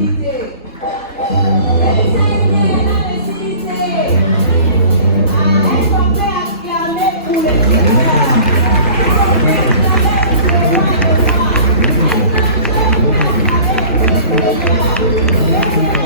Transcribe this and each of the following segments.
lucidité. Laissez-les la lucidité. Elles sont prêtes à clamer pour le Seigneur. Elles sont prêtes à clamer pour le roi de roi. Elles sont prêtes à clamer pour le Seigneur.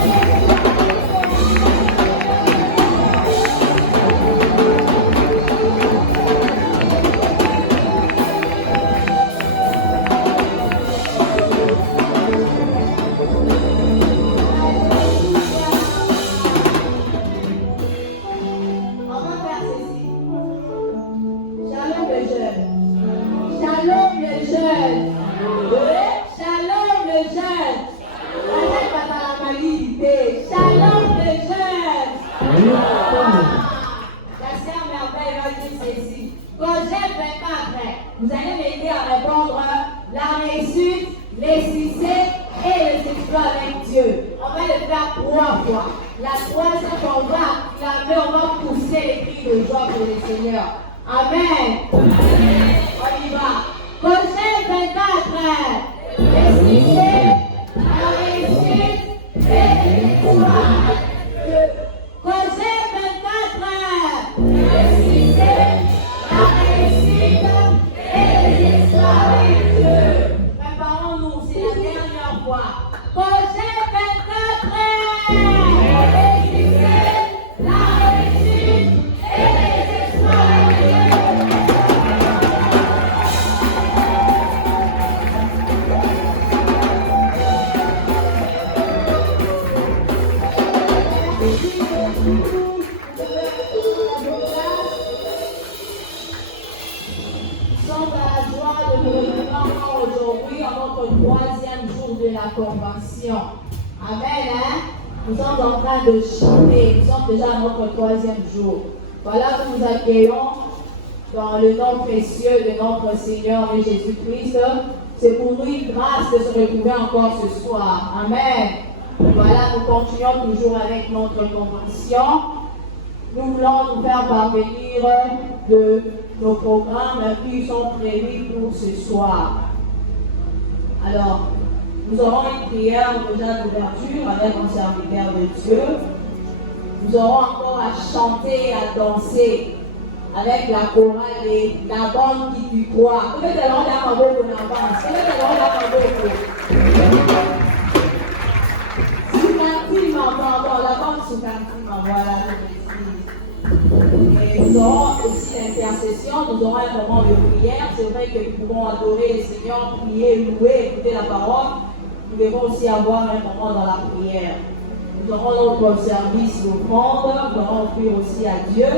Vous allez m'aider à répondre la réussite, les succès et les exploits avec Dieu. On va le faire 3 fois. La troisième fois, on va clamer, on va pousser les cris de joie pour le Seigneur. Amen. Amen. On y va. Prochain 24. Les succès, la réussite et les exploits. Prochain 24. Les succès, la réussite. Préparons-nous, c'est la dernière fois. Prochain 24 les succès, la réussite et les exploits. Aujourd'hui, à notre 3e jour de la convention. Amen, hein? Nous sommes en train de chanter. Nous sommes déjà à notre 3e jour. Voilà, nous nous accueillons dans le nom précieux de notre Seigneur et Jésus-Christ. C'est pour nous une grâce de se retrouver encore ce soir. Amen. Voilà, nous continuons toujours avec notre convention. Nous voulons nous faire parvenir de nos programmes qui sont prévus pour ce soir. Alors, nous aurons une prière déjà d'ouverture avec un serviteur de Dieu. Nous aurons encore à chanter et à danser avec la chorale et la bande qui tu crois. Peut-être que l'on a un beau en avance. Peut-être que l'on a un beau. Soukantima, encore la bande Soukantima, voilà. Et nous aurons aussi l'intercession, nous aurons un moment de prière. C'est vrai que nous pouvons adorer le Seigneur, prier, louer, écouter la parole. Nous devons aussi avoir un moment dans la prière. Nous aurons notre service d'offrande, nous allons offrir aussi à Dieu.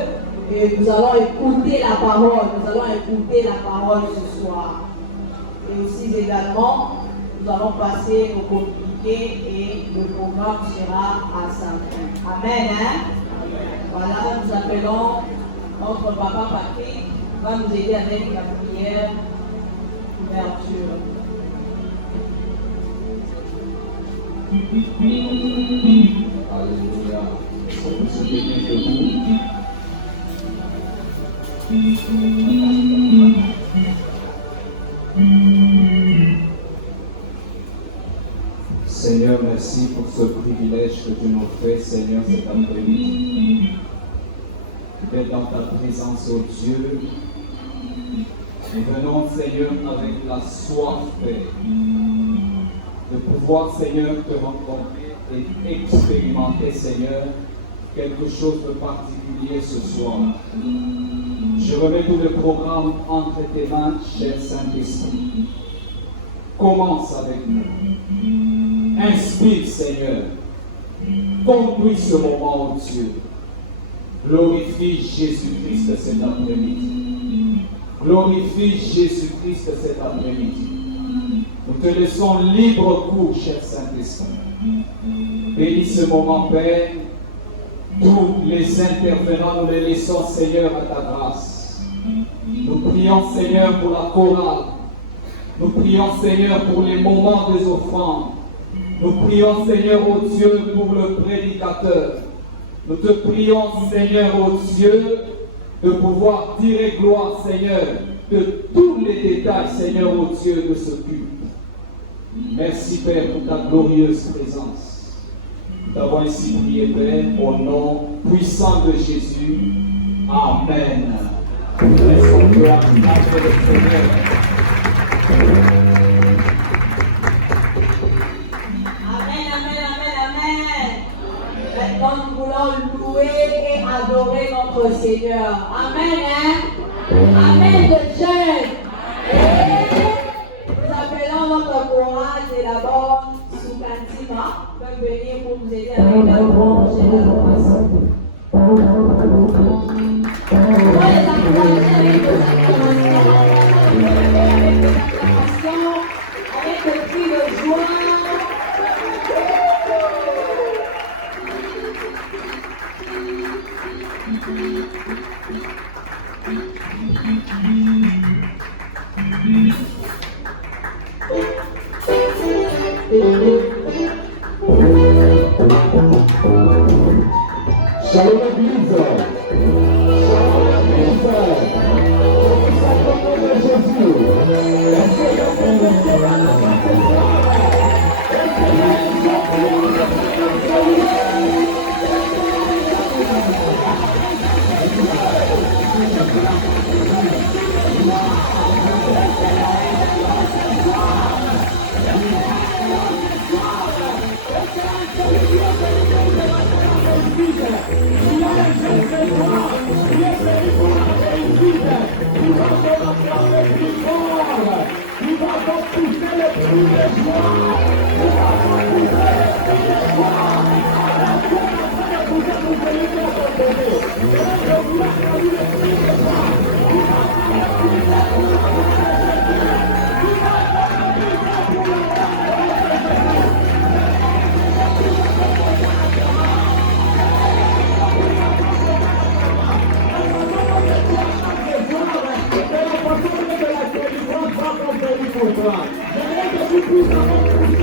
Et nous allons écouter la parole, nous allons écouter la parole ce soir. Et aussi également, nous allons passer au communiqué et le programme sera à sa fin. Amen, hein? Voilà, nous appelons notre papa Patrick, qui va nous aider avec la prière d'ouverture. Alléluia. On peut se tenir debout. Seigneur, merci pour ce privilège que tu nous fais, Seigneur, cet après-midi. D'être dans ta présence, ô Dieu. Nous venons, Seigneur, avec la soif, Père, de pouvoir, Seigneur, te rencontrer et expérimenter, Seigneur, quelque chose de particulier ce soir. Je remets tout le programme entre tes mains, cher Saint-Esprit. Commence avec nous. Inspire, Seigneur. Conduis ce moment, ô Dieu. Glorifie Jésus-Christ cet après-midi. Glorifie Jésus-Christ cet après-midi. Nous te laissons libre cours, cher Saint-Esprit. Bénis ce moment, Père. Tous les intervenants, nous les laissons, Seigneur, à ta grâce. Nous prions, Seigneur, pour la chorale. Nous prions, Seigneur, pour les moments des offrandes. Nous prions, Seigneur, ô Dieu, pour le prédicateur. Nous te prions, Seigneur, ô Dieu, de pouvoir dire gloire, Seigneur, de tous les détails, Seigneur, ô Dieu, de ce culte. Merci, Père, pour ta glorieuse présence. t'avons ainsi prié, Père, au nom puissant de Jésus. Amen. Est-ce qu'on peut acclamer le Seigneur? Amen, amen, amen, amen. Maintenant, nous voulons louer et adorer notre Seigneur. Amen, hein? Amen, de jeunes. Nous appelons notre courage et d'abord Soukantima peuvent venir pour nous aider avec la louange et l'adoration. On va les encourager avec des acclamations, avec des cris de joie. Shalom l'Église. Shalom l'Église. Au nom de Jésus. J'aimerais que tu puisses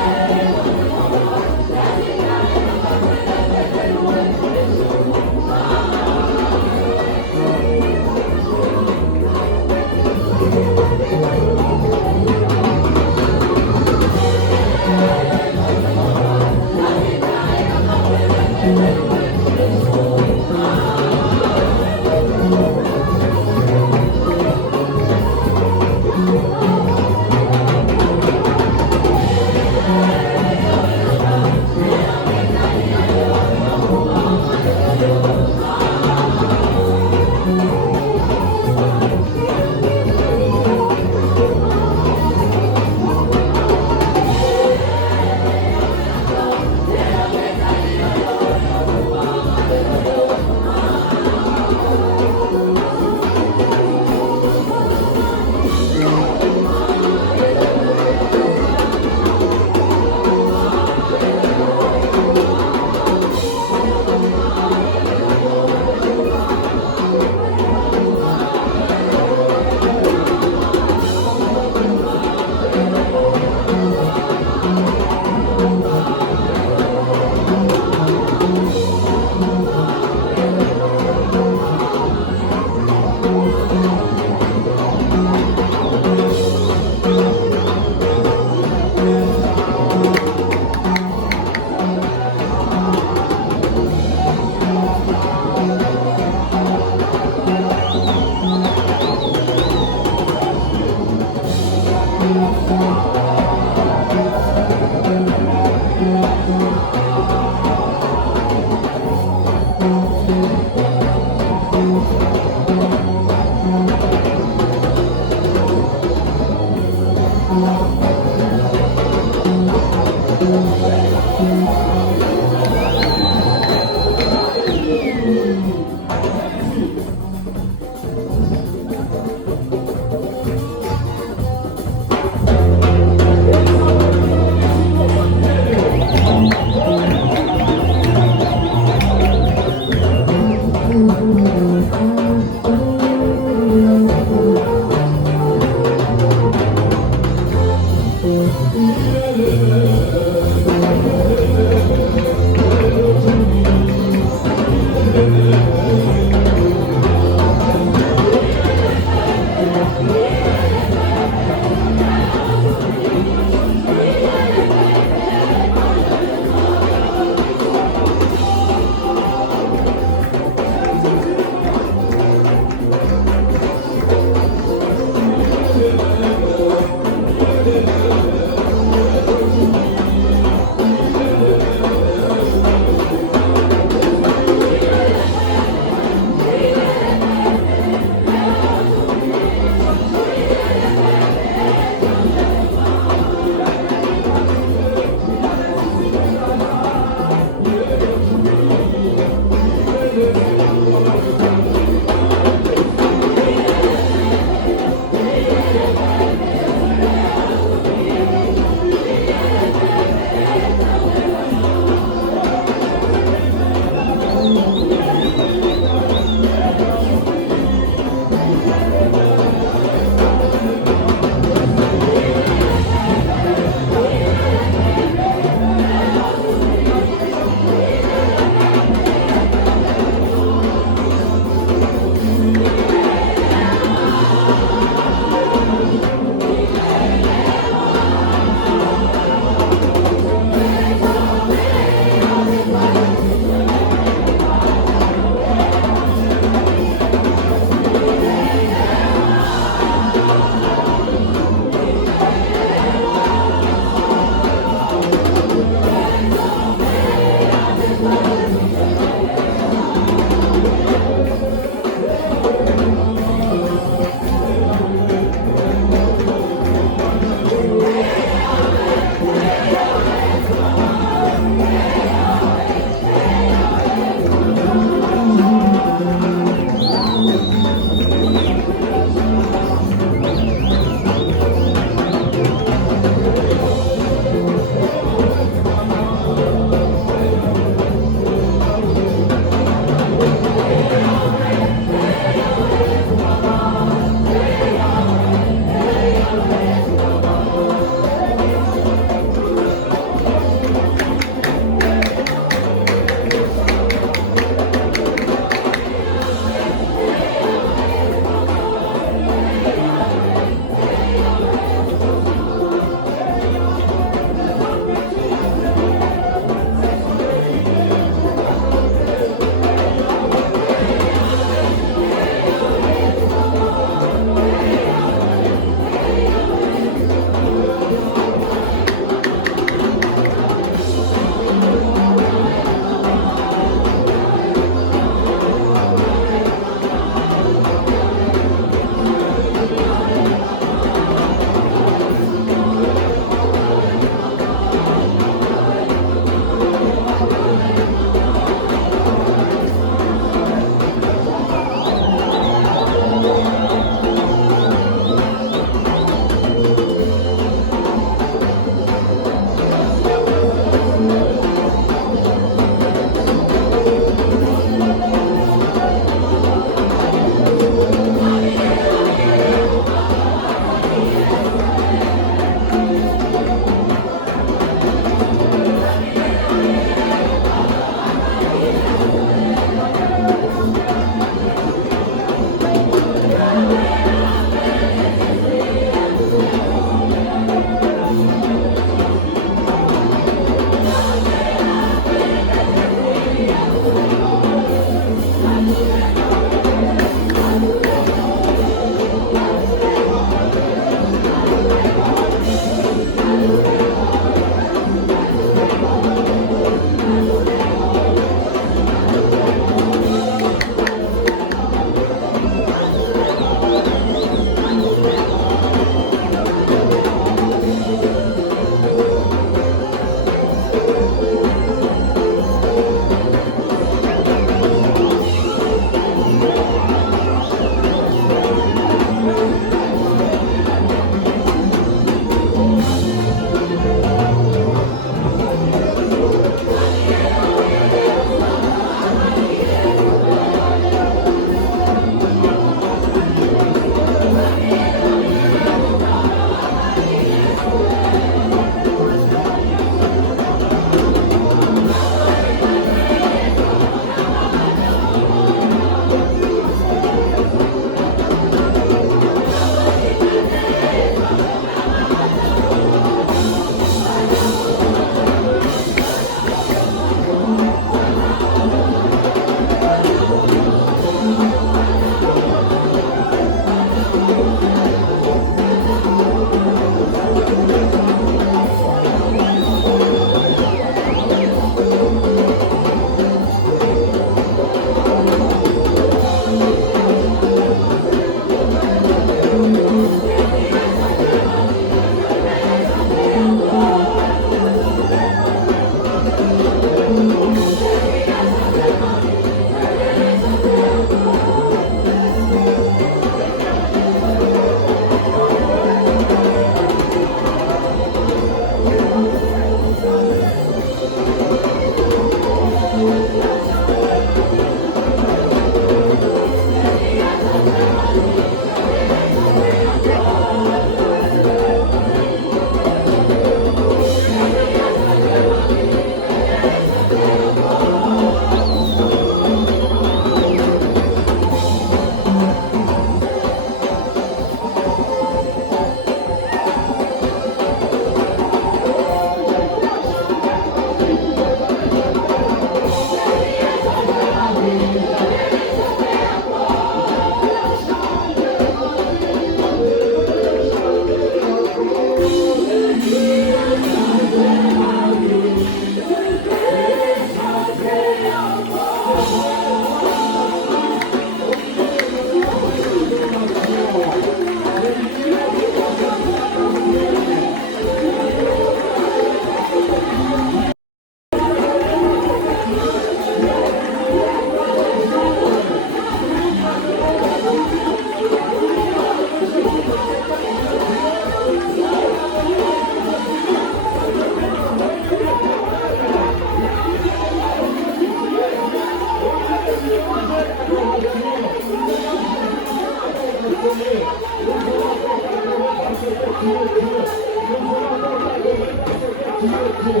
Thank you.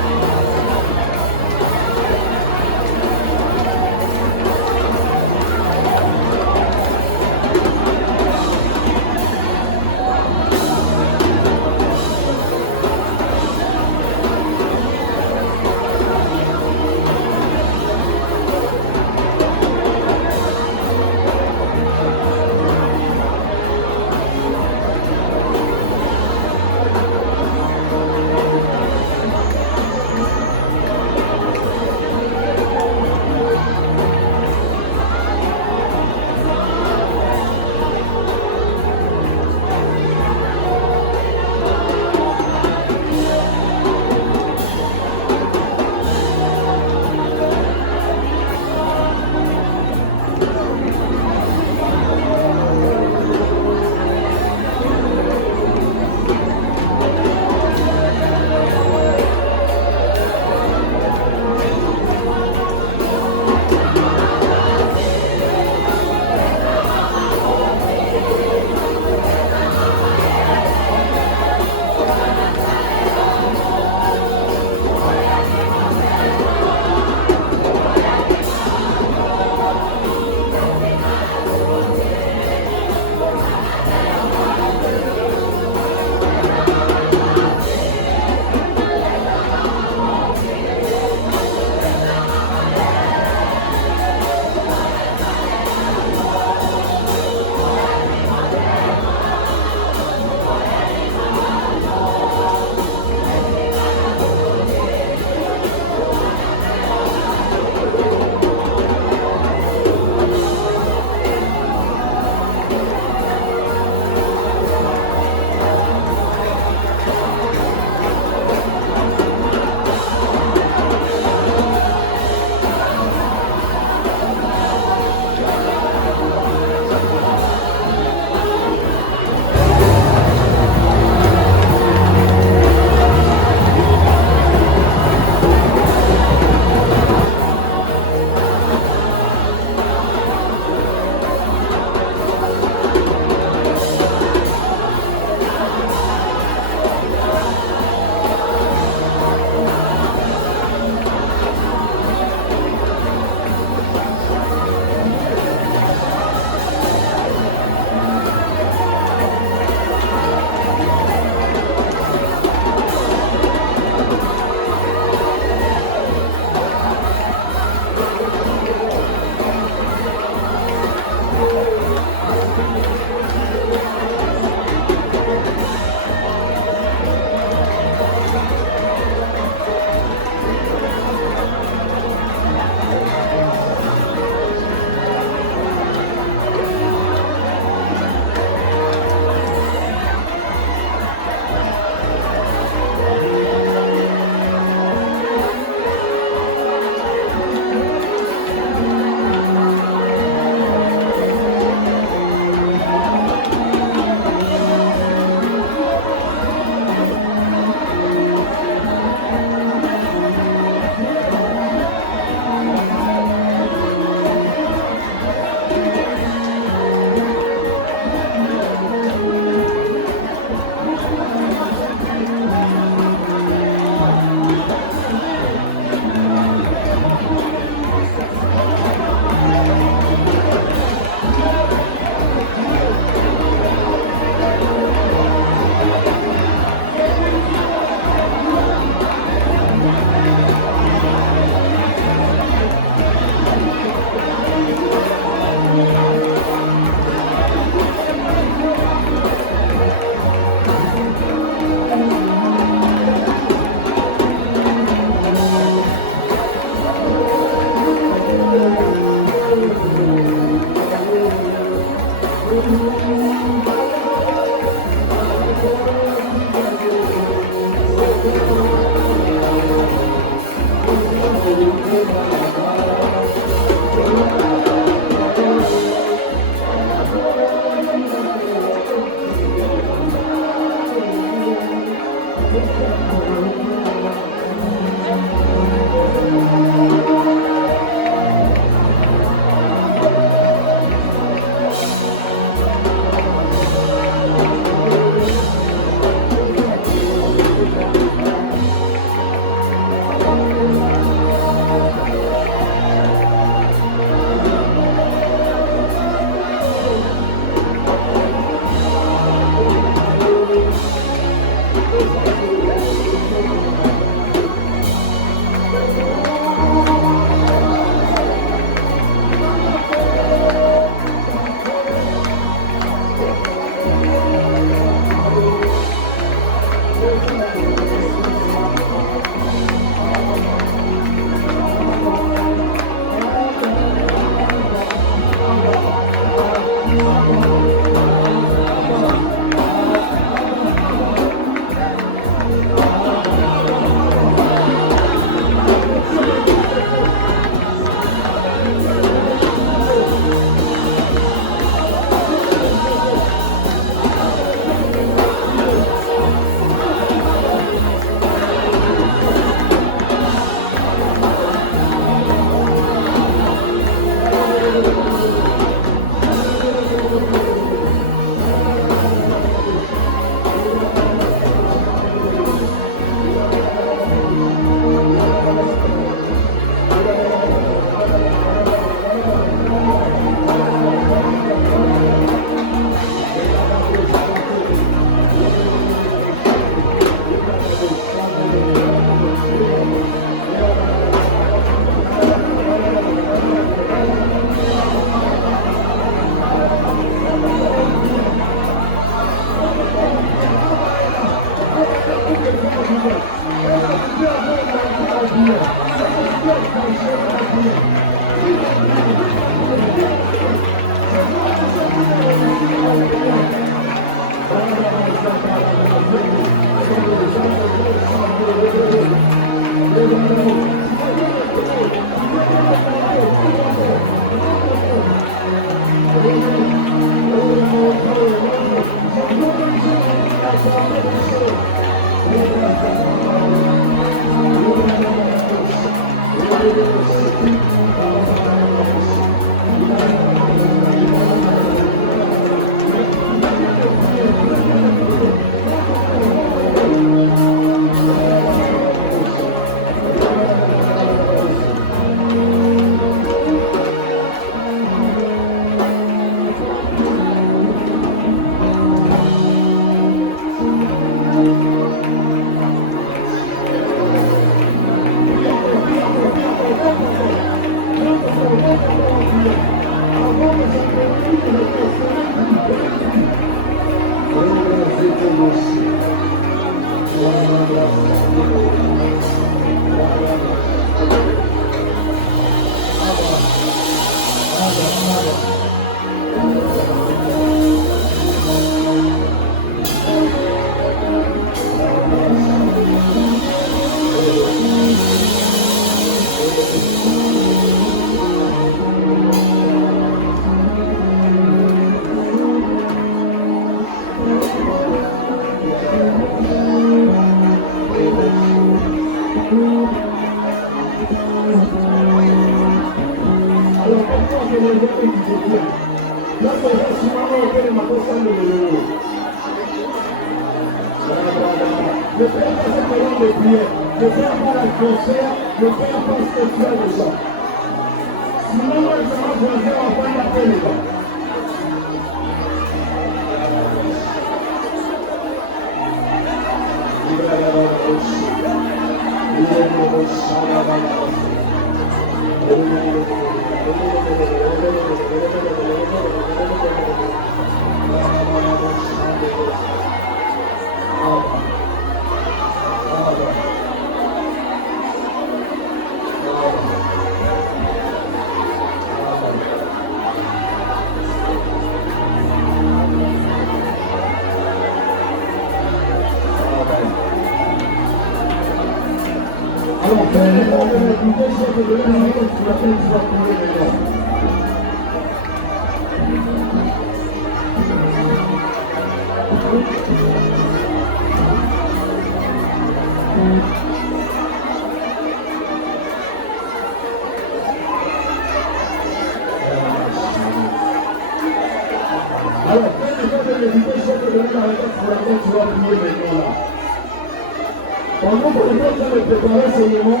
Pendant que nous sommes en train de préparer ce moment,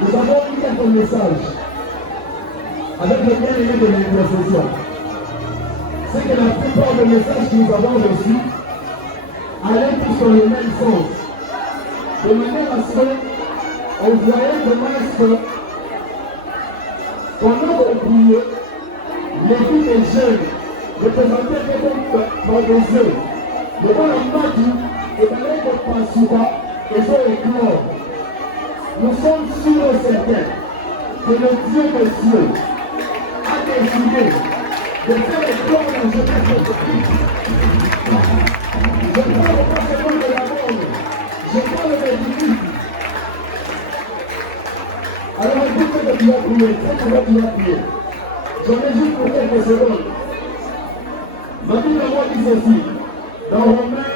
nous avons eu quelques messages avec le bien-aimé de l'intercession. C'est que la plupart des messages que nous avons reçus allaient tous dans le même sens. De manière à ce qu'on voyait comment est-ce que pendant qu'on priait, les filles des jeunes représentaient dans des yeux. Devant la magie, et dans les Passoura, et sont éclore. Nous sommes sûrs et certains que le Dieu des cieux a décidé de faire éclore dans ce Jésus-Christ. Je parle pas seulement de la mort, je parle de Jésus. Alors écoute ce que tu vas prier, c'est ce que tu vas prier. J'en ai juste pour quelques secondes. Ma Bible à moi dit ceci. Dans Romains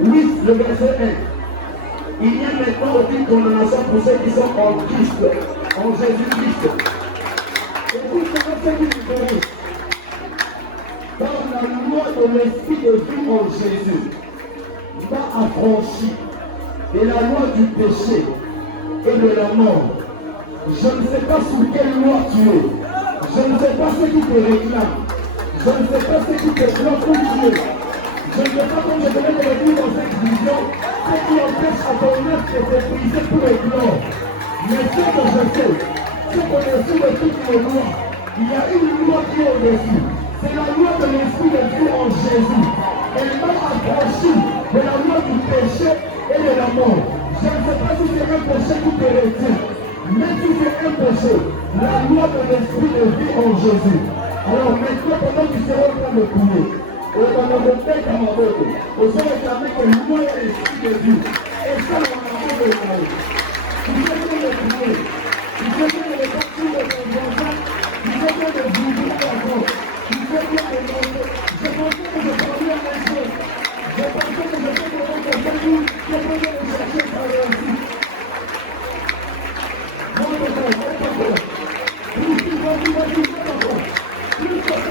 8, le verset 1, il y a maintenant aucune condamnation pour ceux qui sont en Christ, en Jésus-Christ. Écoute ce verset qui dit, dans la loi de l'esprit de vie en Jésus, m'a affranchi de la loi du péché et de la mort. Je ne sais pas sous quelle loi tu es, je ne sais pas ce qui te réclame, je ne sais pas ce qui te bloque où tu es. Je ne sais pas comment je devais te le dire dans cette vision, ce qui empêche à ton œuvre de se briser pour éclore. Mais ce que je sais, c'est qu'au-dessus de toutes les lois, il y a une loi qui est au-dessus. C'est la loi de l'esprit de Dieu en Jésus. Elle m'a affranchi de la loi du péché et de la mort. Je ne sais pas si c'est un péché qui te retient, mais si c'est un péché, la loi de l'esprit de vie en Jésus. Alors maintenant, pendant que tu seras en train de prier, et dans le tête à ma botte, vous allez réclamer que la loi de l'esprit de vie, et ça, on a envie de parler. Tu sais que le prier, tu sais que le parti de ton voisin, tu sais que le bouger d'abord, tu sais que le monter. Je pensais que je parlais à l'instant. Je pensais que je faisais votre famille, je faisais le chercher par le récit. Monte encore. Plus vas-y, encore. Plus que ça.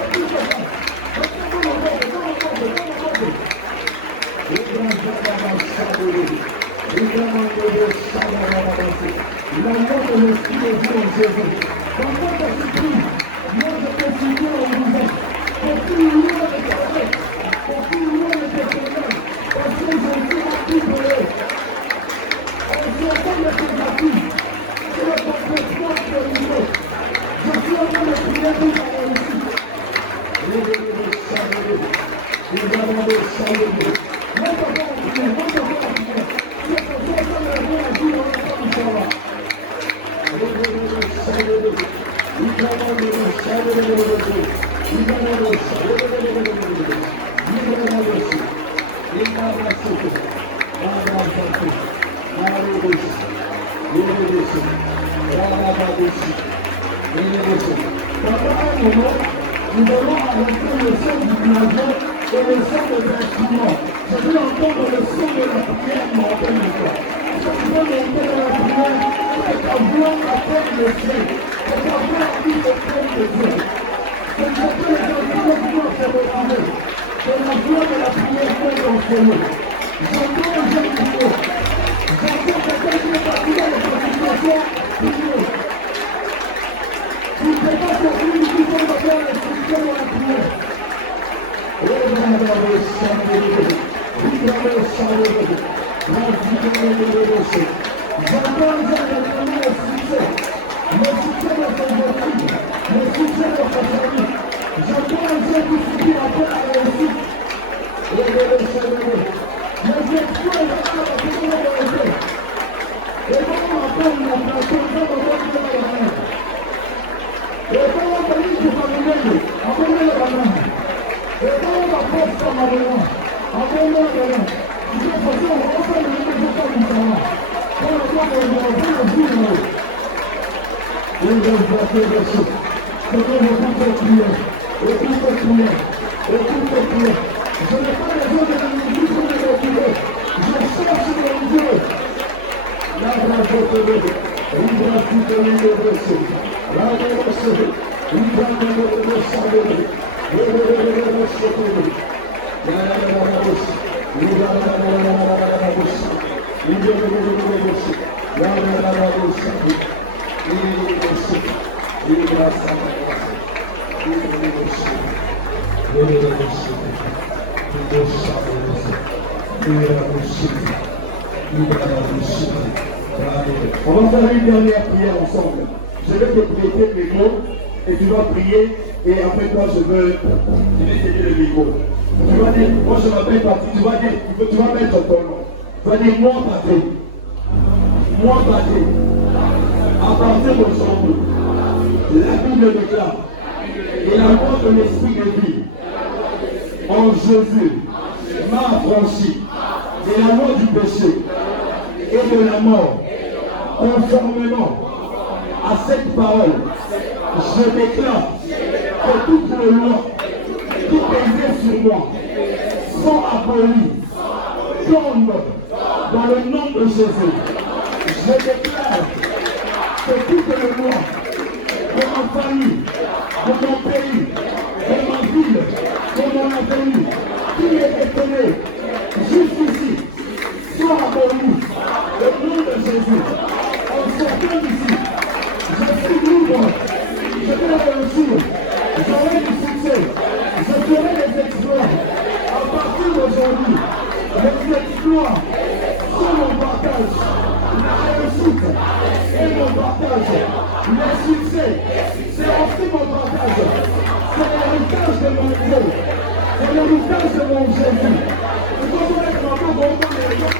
La mort de l'esprit de Dieu en Jésus. Quand toi tu pries, moi je te soutiens en vous. Pour tout le monde de ta tête, pour tout le monde de tes problèmes, parce que Jésus a tout pour eux. On se entend de tes acquis. C'est le complètement de l'unité. Je suis en train de prier pour ta réussite. Nous avons des chambres. Moi je vais en prier, moi je vais en prier. C'est pour ça que je vais agir en tant que ça va. Nous allons arrêter le son du clavier et le son des instruments. Je veux entendre le son de la prière monter maintenant. Si tu veux monter dans la prière, c'est ta voix appelle le ciel. C'est ta voix qui appelle le ciel. C'est ce que les instruments qui vont se retrouver. C'est la voix de la prière qu'on va enseigner. J'entends un jeune prier. J'entends quelqu'un qui est parti dans les consultations prier. Tu ne peux pas sortir du tout de faire les instructions dans la prière. On va faire une dernière prière ensemble. Je vais te prêter le micro et tu vas prier et après toi je vais t'aider le micro. Tu vas dire, moi je m'appelle Patrick, tu vas mettre ton nom. Tu vas dire moi Patrick. Moi Patrick. À partir d'aujourd'hui, la Bible déclare et la loi de l'esprit de vie en Jésus m'a affranchi de la loi du péché et de la mort. Conformément à cette parole, je déclare que toutes les lois qui pesaient sur moi sont abolies, tombent dans le nom de Jésus. Je déclare que toutes les lois de ma famille, de mon pays, de ma ville, de mon avenir, qui est détenue jusqu'ici, sont abolies. Au nom de Jésus. En sortant d'ici, je suis libre, je vais réussir, j'aurai du succès, je ferai des exploits. À partir d'aujourd'hui, les exploits sont mon partage, la réussite est mon partage, le succès, c'est aussi mon partage, c'est l'héritage de mon Dieu, c'est l'héritage de mon Jésus. Vous comprenez que ma main va entendre les gens.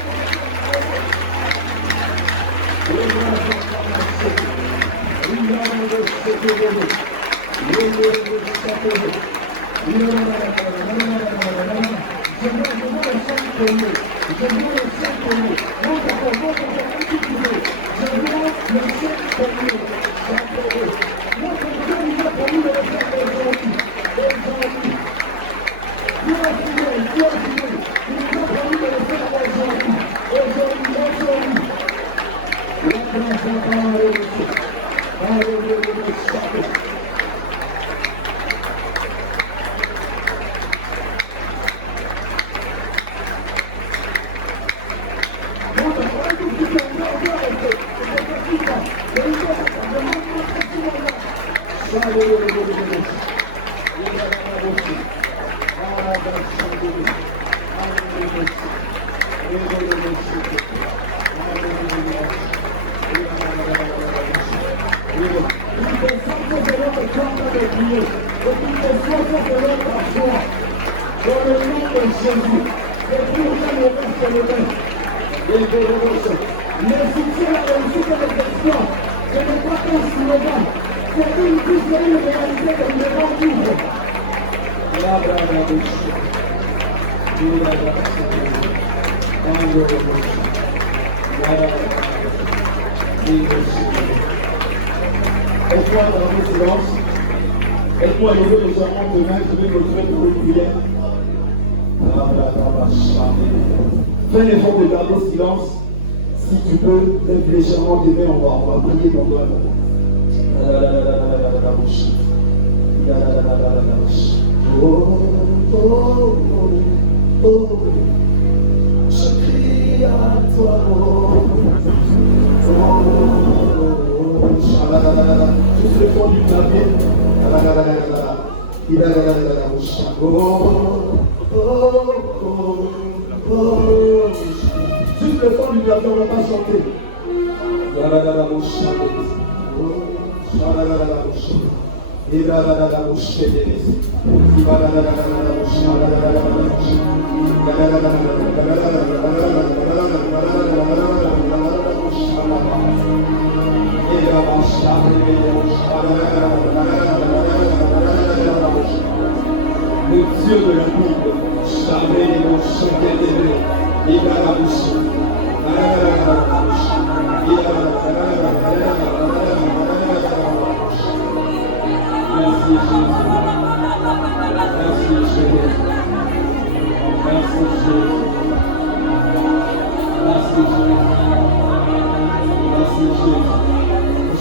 Aide-moi dans le silence. Aide-moi à lever légèrement tes mains. Je vais me lever pour une prière. Fais l'effort de garder le silence. Si tu peux, lève légèrement tes mains. On va prier pour toi. Je crie à toi. Juste le fond du clavier. Juste le fond du clavier, on ne va pas chanter. Le Dieu de la Bible, merci Jésus. Merci Jésus. Merci Jésus. Merci Jésus. Merci Jésus.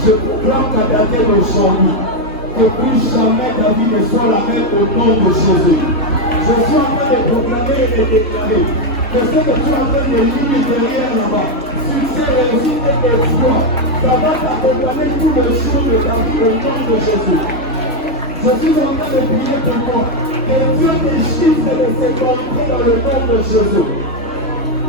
Je proclame qu'à dater d'aujourd'hui, que plus jamais ta vie ne soit la même au nom de Jésus. Je suis en train de proclamer et de déclarer que ce que tu es en train de lire derrière là-bas, succès, réussite et exploit, ça va t'accompagner tous les jours de ta vie au nom de Jésus. Je suis en train de prier pour moi, que Dieu te chiffre de ses contrées dans le nom de Jésus.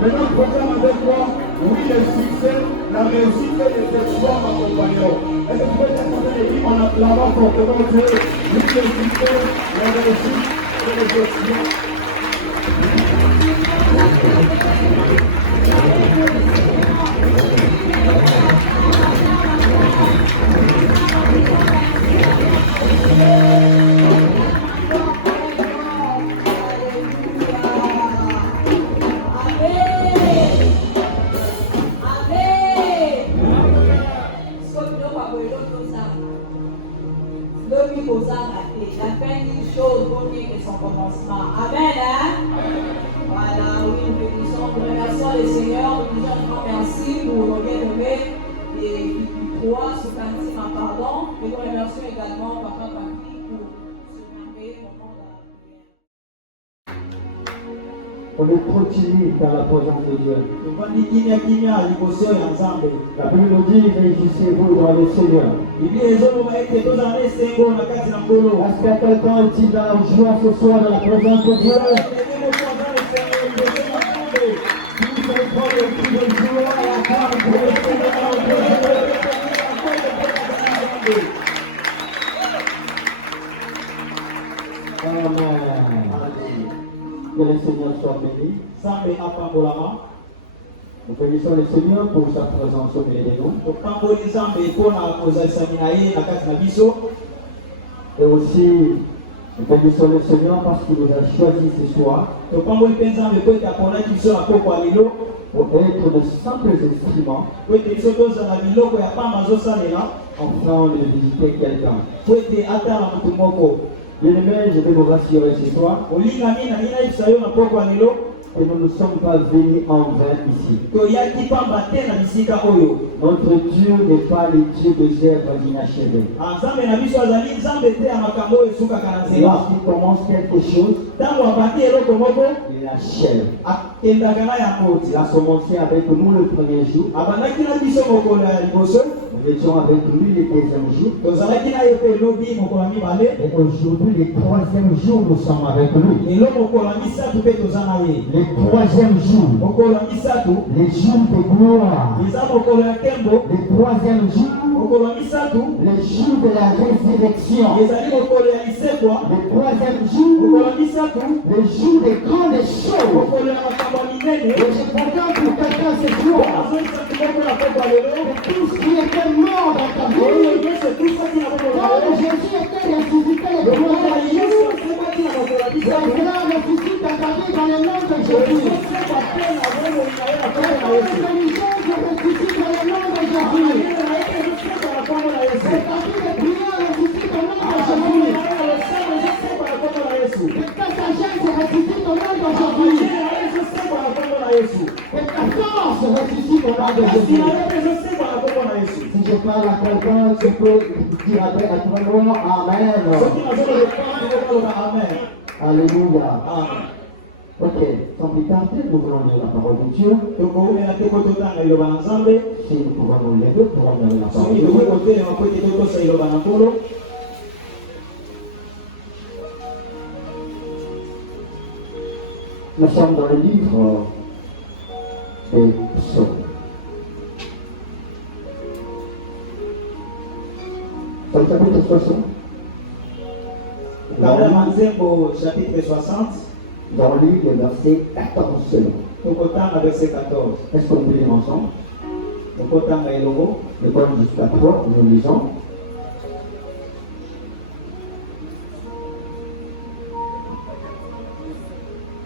Maintenant, proclame avec moi, oui, le succès, la réussite et les exploits m'accompagneront. Est-ce que tu peux être en train de dire en acclamant fortement Dieu, oui, le succès, la réussite et les exploits. La fin d'une chose vaut mieux que son commencement. Amen. Hein? Voilà, oui, nous bénissons, nous remercions le Seigneur, nous disons un grand merci pour nos bien-aimés et qui croient ce quantique en pardon. Et nous remercions également Papa Papi pour ce merveilleux moment dans la prière. On est trop timide dans la présence de Dieu. La Bible nous dit, réjouissez-vous dans le Seigneur. Est-ce qu'il y a quelqu'un qui a la joie ce soir dans la présence de Dieu? Amen. Que le Seigneur soit béni. Nous bénissons le Seigneur pour sa présence au milieu de nous. Et aussi, nous bénissons le Seigneur parce qu'il nous a choisi ce soir pour être de simples instruments en train de visiter quelqu'un. Bien-aimés, je vais vous rassurer ce soir que nous ne sommes pas venus en vain ici. Notre Dieu n'est pas le Dieu des œuvres inachevées. Lorsqu'il commence quelque chose, il l'achève. Il a commencé avec nous le premier jour. Nous étions avec lui le deuxième jour. Et aujourd'hui, le troisième jour, nous sommes avec lui. Le troisième jour, les jours de gloire. Le troisième jour, les jours de la résurrection. Le troisième jour, les jours des grandes choses. Et je proclame pour quelqu'un ce soir que tout ce qui était mort dans ta vie, quand Jésus était ressuscité, la gloire ressuscite dans ta vie dans le nom de Jésus. L'intelligence ressuscite dans le nom de Jésus. C'est ta vie de prière ressuscite au nom de Jésus. Et ta sagesse ressuscite au nom de Jésus. Et ta force ressuscite au nom de Jésus. Si je parle à quelqu'un, tu peux dire avec à tout le monde Amen. Alléluia. Ok, sans plus tarder, nous voulons lire la parole de Dieu. Si nous pouvons nous lever pour lire la parole de Dieu. Nous sommes dans le livre des psaumes. Dans le chapitre 60. Chapitre 60. Dans le livre, le verset 14 seulement. Verset 14. Est-ce qu'on peut lire ensemble? Le code jusqu'à 3, nous lisons.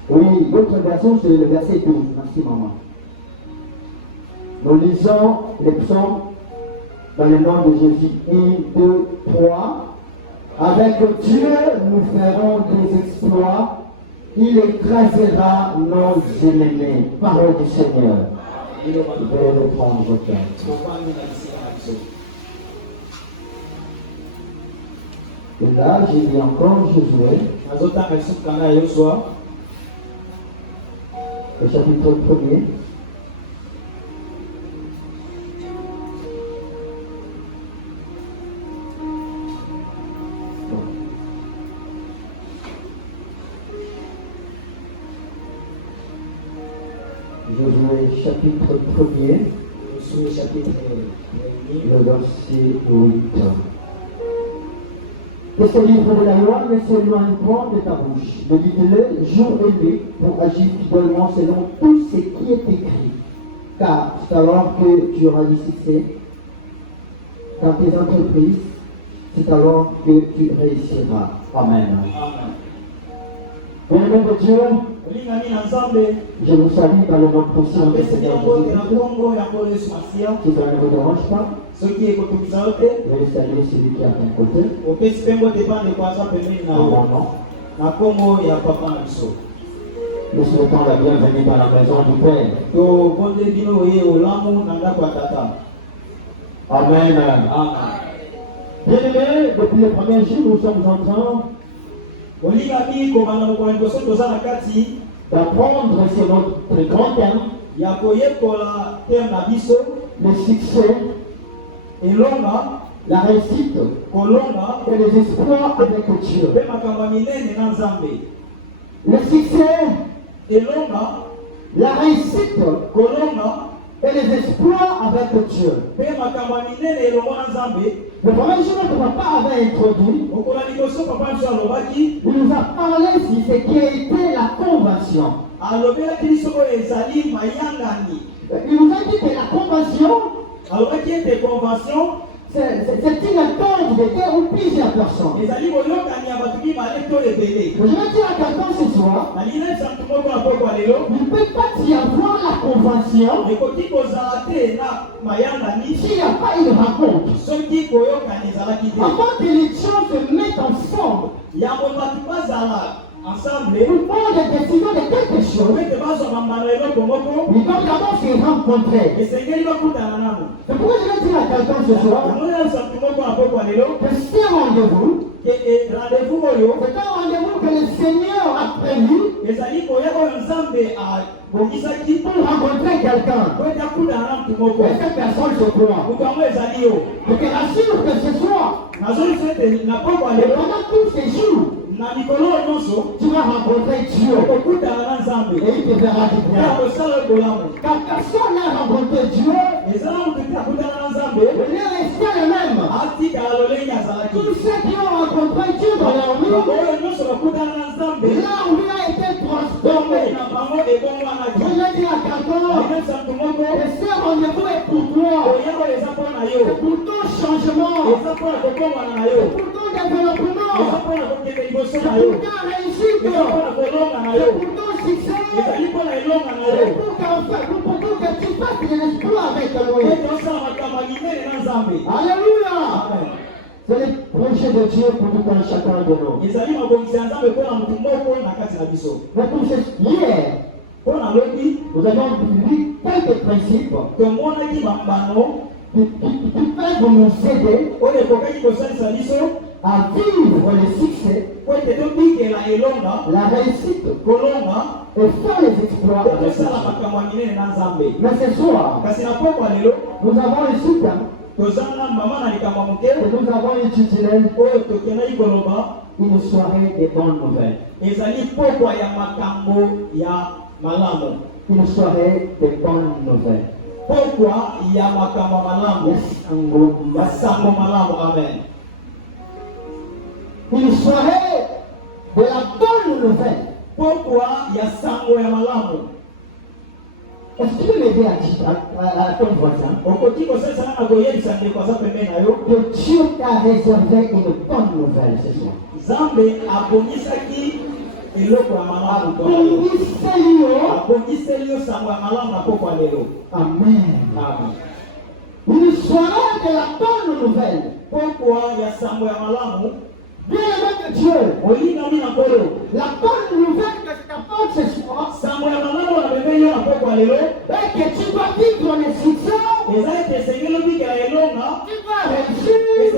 Oui, l'autre version, c'est le verset 12. Merci, maman. Nous lisons les psaumes dans le nom de Jésus. 1, 2, 3. Avec Dieu, nous ferons des exploits. Il écrasera nos ennemis. Parole du Seigneur. Je vais reprendre votre temps. Et là, j'ai dit encore Josué. Le chapitre 1er. Josué chapitre 1er, le verset 8. Que ce livre de la loi ne s'éloigne point de ta bouche. Médite-le jour et nuit pour agir fidèlement selon tout ce qui est écrit. Car c'est alors que tu auras du succès dans tes entreprises, c'est alors que tu réussiras. Amen. Bien-aimé de Dieu, je vous salue dans le nom puissant de Seigneur Jésus-Christ. Si ça ne vous dérange pas, je vais saluer celui qui est à ton côté. En mon nom. Nous souhaitons la bienvenue dans la maison du Père. Amen. Bien-aimés, depuis le premier jour, nous sommes en train d'apprendre sur notre grand thème, le succès, la réussite et les espoirs avec Dieu. Le succès, la réussite et les espoirs avec Dieu. Le premier jour que papa avait introduit, il nous a parlé sur ce qui a été la conversion. Il nous a dit que la convention, Alors, qui était convention, c'est une attente de deux ou plusieurs personnes. les alliés Je vais dire à quelqu'un ce soir, il ne peut pas y avoir la convention s'il n'y a pas une rencontre. Avant que les gens se mettent ensemble pour prendre des décisions de quelque chose, ils doivent d'abord se rencontrer. C'est pourquoi je vais dire à quelqu'un ce soir que ce rendez-vous, c'est un rendez-vous que le Seigneur a prévu pour rencontrer quelqu'un. Et cette personne se croit. Donc il assure que ce soir, et pendant tous ces jours, tu vas rencontrer Dieu et il te verra du bien. Car personne n'a rencontré Dieu, il est resté le même. Tous ceux qui ont rencontré Dieu dans leur vie, leur vie a été transformée. Je vais dire à quelqu'un, et ce rendez-vous est pour toi. C'est pour ton changement. C'est pour ton développement. C'est pour ta réussite. C'est pour ton succès. C'est pour que tu fasses des exploits avec lui. Alléluia. C'est le projet de Dieu pour tout un chacun de nous. Mais pour hier, nous avons vu quelques principes qui peuvent nous aider à vivre le succès, la réussite et faire les exploits. Mais ce soir, nous avons le sucre et nous avons étudié une soirée de bonnes nouvelles. Une soirée de bonnes nouvelles. Pourquoi il y a makambo malamu? Masango malamu, amen. Une soirée de la bonne nouvelle. Pourquoi il y a sango ya malamu? Est-ce que tu peux m'aider à ton voisin? Que Dieu t'a réservé une bonne nouvelle ce soir. Zambe abonisaki eloko ya malamu. Aboniseli sango ya malamu na poko lelo. Amen. Amen. Une soirée de la bonne nouvelle. Pourquoi il y a sango ya malamu? Bien-aimé de Dieu, la bonne nouvelle que je t'apporte ce soir, est que tu vas vivre le succès, tu vas réussir, et tu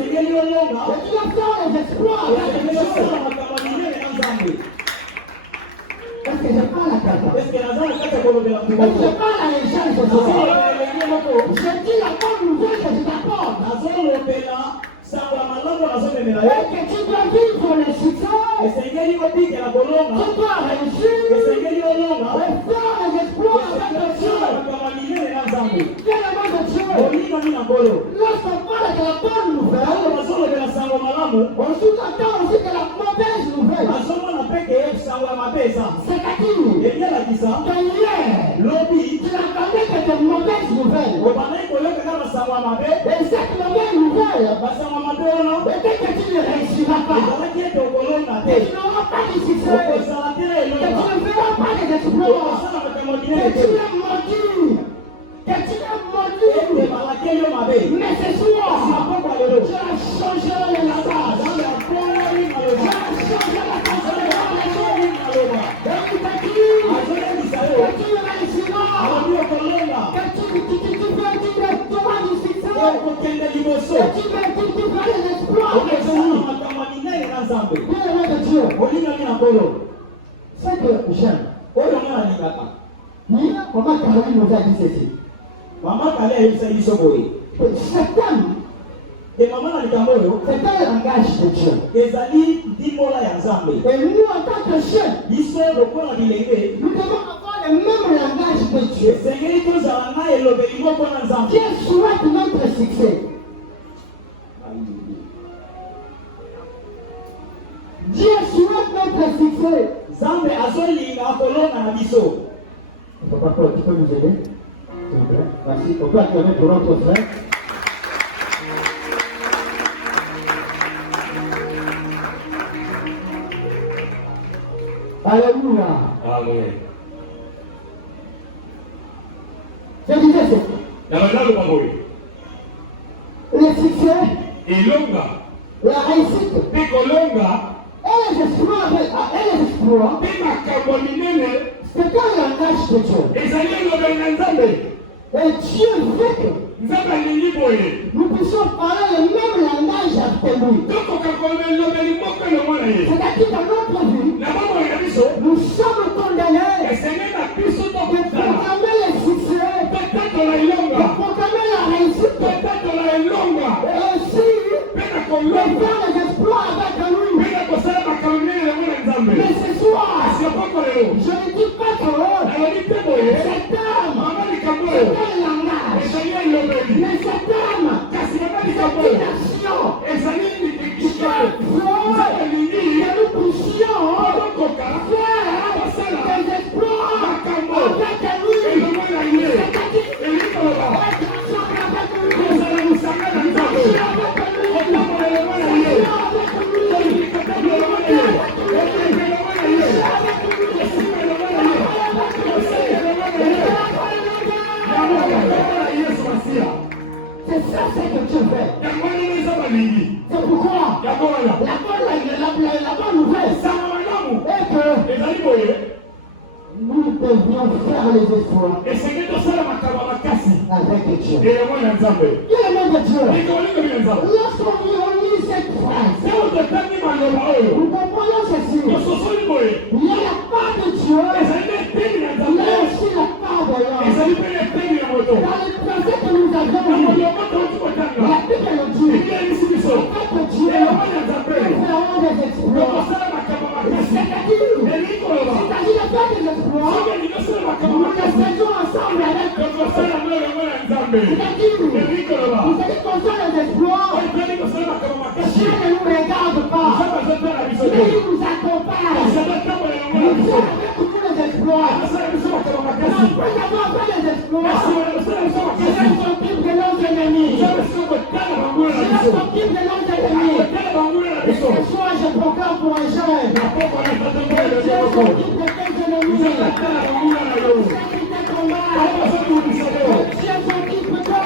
vas faire les exploits. Est-ce que je parle à quelqu'un? Est-ce que je parle à les gens ce soir? Je dis la bonne nouvelle que je t'apporte. Et que tu dois vivre le succès, tu dois réussir, et faire les exploits avec Dieu. Bien-aimé de Dieu, lorsqu'on parle de la bonne nouvelle, on sous-entend aussi de la mauvaise nouvelle. C'est-à-dire que hier, tu n'entendais que de mauvaises nouvelles. Et cette mauvaise nouvelle, peut-être que tu ne réussiras pas, que tu n'auras pas de succès, que tu ne feras pas les exploits, que tu es maudit, mais ce soir, tu as changé la base, tu as changé la base, et il t'a dit que tu réussiras, que tu auras du succès, que tu vas les exploits avec lui. Bien-aimé de Dieu, c'est que j'aime. Maman Caroline nous a dit ceci. Cet homme, c'est un langage de Dieu. Et nous, en tant que jeunes, nous devons avoir le même langage de Dieu. Dieu souhaite notre succès. Dieu souhaite notre succès. Zambe azolinga kolonga na biso. Papa Paul, tu peux nous aider? S'il vous plaît. Merci. On peut acclamer pour notre frère. Alléluia. Amen. Je disais ça. Le succès, Elonga, la réussite, Pekolonga, et les exploits, c'est pas le langage de Dieu. Et Dieu veut que nous puissions parler le même langage avec lui. C'est-à-dire dans notre vie, nous sommes condamnés de proclamer le succès, de proclamer la réussite, et aussi de faire les exploits avec lui. Mais ce soir, je ne dis pas que cet homme, c'est pas le langage, mais cet homme, c'est une action. Que nous puissions faire des exploits avec lui. C'est ça ce que tu fais. C'est pourquoi la bonne nouvelle est que nous devions faire les efforts avec Dieu. Et le nom de Dieu. Lorsqu'on lit cette phrase, nous comprenons ceci. Il y a la part de Dieu, il y a aussi la part de l'homme. Dans les pensées que nous avons, la Bible nous dit, la part de Dieu, nous ferons des exploits. C'est-à-dire de faire des exploits, nous les faisons ensemble avec Dieu. C'est-à-dire, vous allez construire les exploits, Dieu ne nous regarde pas, mais il nous accompagne. Nous faisons avec tous les exploits. Après avoir fait les exploits, Dieu s'occupe de nos ennemis. Dieu s'occupe de nos ennemis. Et ce soir, je proclame pour un jeune. Dieu s'occupe de tes ennemis. Dieu s'occupe de combat. Dieu s'occupe de toi. Dieu s'occupe de toi.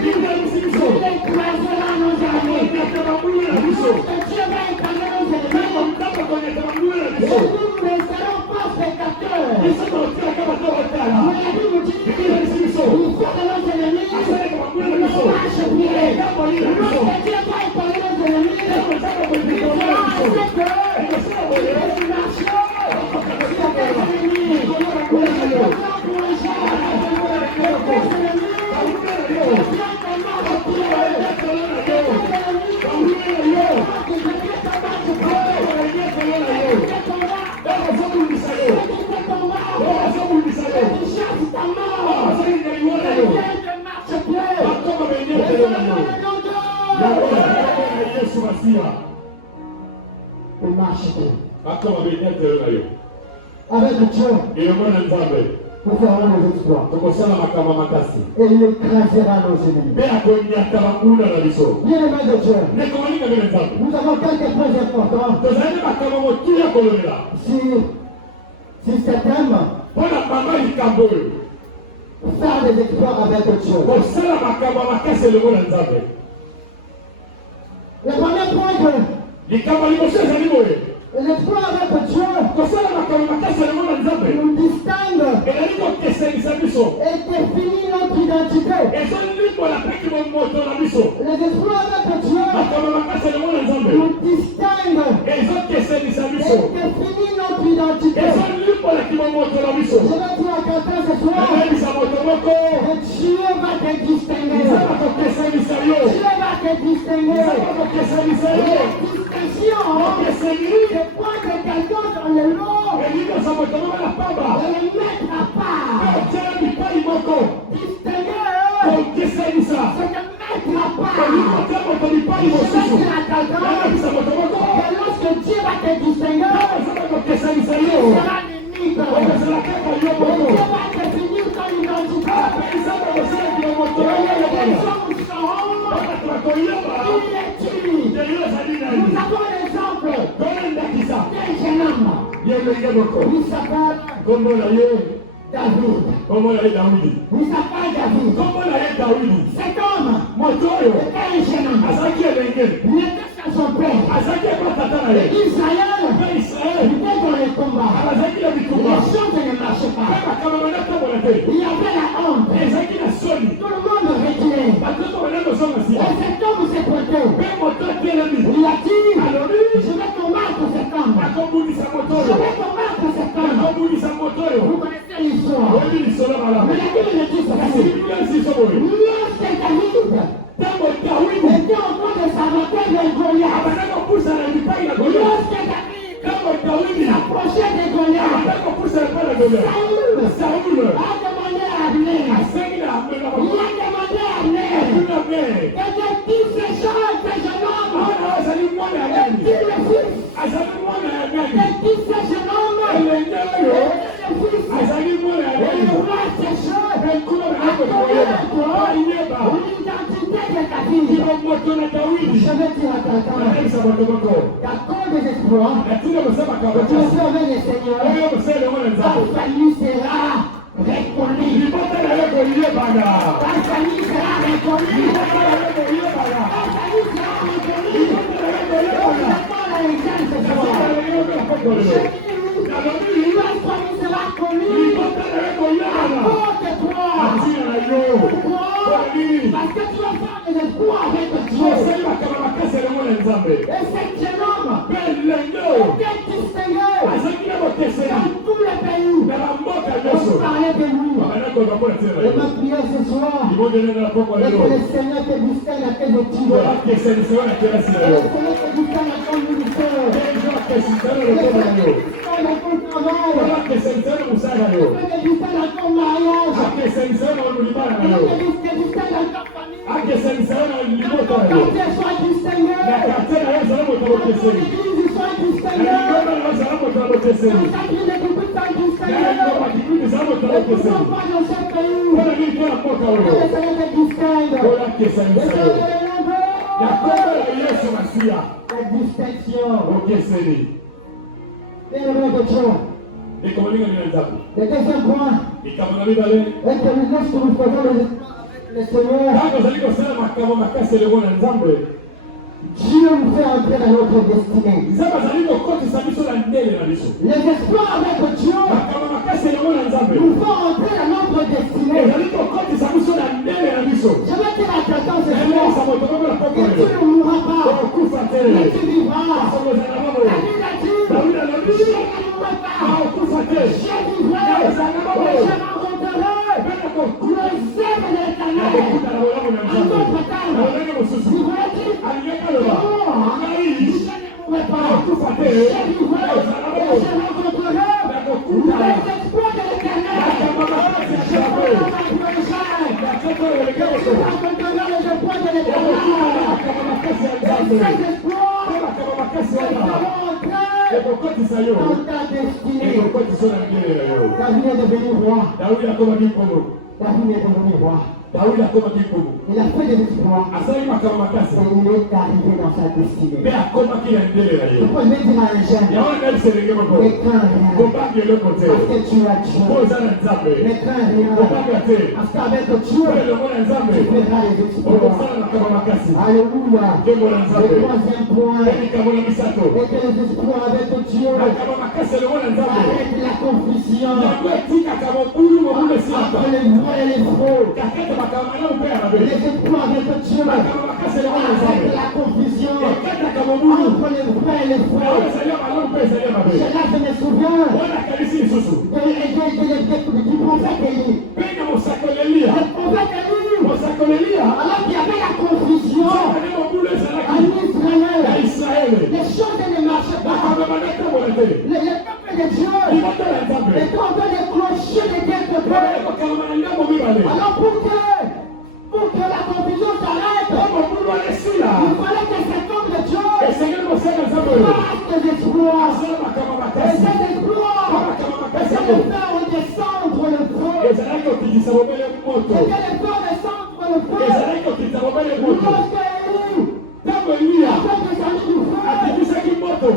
Il écrasera nos ennemis. Dieu va écraser nos ennemis. Et nous ne serons pas spectateurs. Mais la Bible nous dit qu'il faut que nos ennemis nous marchent bien. Lorsque Dieu va écraser nos ennemis, il fera en sorte que nous marchions sur tes ennemis. Avec Dieu, nous ferons les exploits. Et il écrasera nos ennemis. Bien-aimés de Dieu, nous avons quelques points importants. Si cet homme faire des exploits avec Dieu. Le premier point que l'exploit avec Dieu nous distingue et définit notre identité. Les exploits avec Dieu nous distingue et définit notre identité. Je vais dire à quelqu'un ce soir que Dieu va te distinguer. Dieu va te distinguer. La distinction, c'est prendre quelqu'un dans le lot et le mettre à part. Distinguer, c'est te mettre à part. Je vais dire à quelqu'un, Nous avons l'exemple d'un jeune homme. Il s'appelle David. Il s'appelle David. Cet homme était un jeune homme. Il était chez son père. Israël était dans les combats. Les choses ne marchaient pas. Il y avait la honte. Tout le monde reculait. Et cet homme s'est pointé. Il a dit, je vais combattre cet homme. Je vais combattre cet homme. Vous connaissez l'histoire. Mais la Bible le dit ceci. Lorsque David était en train de s'avancer vers Goliath. Lorsque David s'approchait de Goliath, Saül a demandé à Abner. Il a demandé à Abner. Et de qui ce jeune homme? Est-il le fils? De qui ce jeune homme? Est-il le fils? Et le roi cherchait à connaître l'identité de David. Je vais dire à quelqu'un, d'accord des exploits, tu veux servir le Seigneur, ta famille sera reconnue. Ta famille sera reconnue. Ta famille sera reconnue. Ta famille sera connue à cause de toi. Pourquoi? Parce que tu vas faire des espoirs avec Dieu. Et cet jeune homme était distingué dans tout le pays. On parlait de lui. Et ma prière ce soir, est que le Seigneur te distingue à tes études. Le Seigneur te distingue à ton ministère. Le Seigneur te distingue à ton travail. Le Seigneur te distingue à ton mariage. Le Seigneur te distingue à ta famille. Que ton quartier soit distingué. Que ton église soit distinguée. Que ta vie de couple soit distinguée. Et que ton pas dans ce pays. Que le Seigneur te distingue. Le Seigneur la distinction. Bien le de Dieu. Le deuxième point est que lorsque nous faisons le Seigneur, Dieu nous fait entrer dans notre destinée. Les espoirs avec Dieu nous font entrer dans notre destinée. Je vais dire à quelqu'un ce soir, que tu ne mourras pas, mais tu vivras. David a dit, je ne mourrai pas, je vivrai, et je rencontrerai le zèle de l'Éternel. En d'autres termes, vous voulez dire, je ne mourrai pas, je vivrai, et je rencontrerai les exploits de l'Éternel. Je rencontrerai les exploits de l'Éternel. Et ces exploits seront entrés dans ta destinée. David est devenu roi. David est devenu roi. Il a fait des exploits. Et il est arrivé dans sa destinée. Pourquoi je vais dire à un jeune, ne crains rien, parce que tu as Dieu. Ne crains rien, parce qu'avec Dieu, tu feras les exploits. Alléluia. Le troisième point est que les exploits avec Dieu arrêtent la confusion entre les vrais et les faux. Les exploits avec Dieu arrêtent la confusion entre les vrais et les faux. Cela, je me souviens du prophète Élie. Le prophète Élie, alors qu'il y avait la confusion en Israël, les choses ne marchaient pas. Le peuple de Dieu était en train de clocher de quelque part. Alors pour que la confusion s'arrête, il fallait que cet homme de Dieu fasse des exploits. Et cet exploit, c'est de faire descendre le feu. C'était de faire descendre le feu. Lorsque Élie Elia Après descendu du feu, akikisaki moto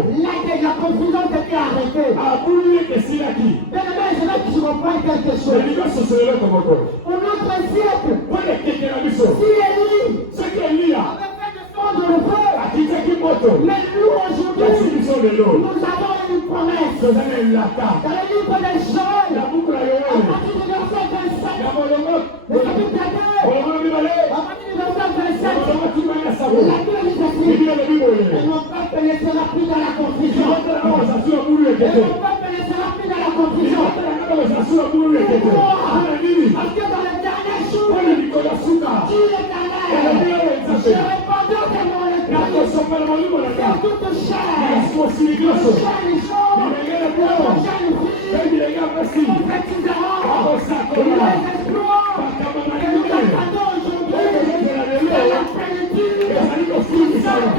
la confusion était arrêtée. abuli ete esilaki Bien aimé, je veux que tu comprennes quelque chose. elingi ososo eloko moko Pour notre siècle, mpo na ekeke na biso si Élie soki Elia avait fait descendre le feu, akitaki moto mais nous aujourd'hui, kasi biso lelo nous avons une promesse. toza na elaka Dans le livre de Joël, na buku na à yoele partir du verset 27, na molongo le chapitre 2, molongo na mibale à partir du verset na 27, molongo timani ya sabo la Bible dit ceci. biblia lobi boye Et mon peuple ne sera plus dans la confusion. otalaka basasu ya bulu Et ekeke mon peuple ne sera plus dans la confusion. otalaka basasu ya bulu ekeke mpona nini Parce que dans le dernier jour, mpona likolo ya suka Dieu éternel, elobi oyo je nzambe répandrai de mon esprit nakosopa na molimo na sur nga toute chair, mosili nyonso chaîne jaune, bilenge na bino chaîne mpe fille, bilenge ya basi prophétisera akosakola les exploits bakamba que nous manene attendons aujourd'hui ekozozela dans lelo la plénitude ezali kofilisama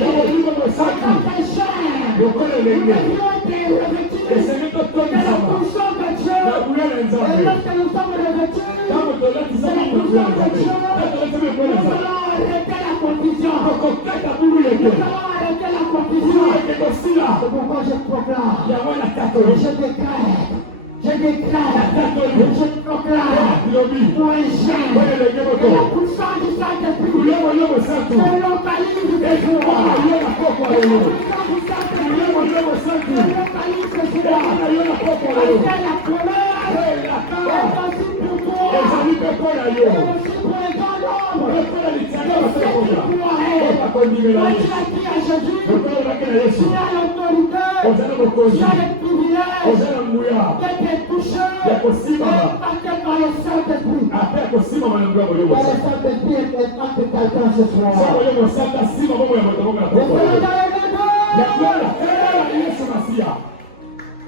ya molimo mosatu notre chair. lokola Nous elenge devions être revêtus esenge de la totonisama puissance de na Dieu. buya na Et nzambe lorsque nous sommes revêtus, ntango tolatisama buya na nzambe tatolasama nous ekola nzambe allons arrêter la confusion. kokokata bulu Nous leke allons arrêter la confusion. eke kosila C'est pourquoi je proclame, yango na et tatoli je déclare, et je proclame lobi pour un jeune oyo elenge et moto la puissance du Saint-Esprit kulemo yo mosatu se localise des joies. yo na poko Et la lelo puissance du Saint-Esprit kulemo yo mosatu se localise des eza joies. na yo na poko Parce lelo que la promesse elaka est aussi pour toi. ezali mpe mpo na yo Et aussi pour les gens d'ombre. lokola litiaka Et basakoya c'est pour elle. bakondimela Quand ye tu as dit à Jésus, lokola olaki na yesu tu as l'autorité, oza na bokonzi tu as le privilège oza na nguya d'être touché ya kosimama et impacté par le Saint-Esprit. ape akosimama na nguya moyo Que le mosatu Saint-Esprit impacte quelqu'un ce soir. soko yo mosatu asima bongo ya moto bongo na Et poko que lelo dans le yango monde, na kala na yesu masiya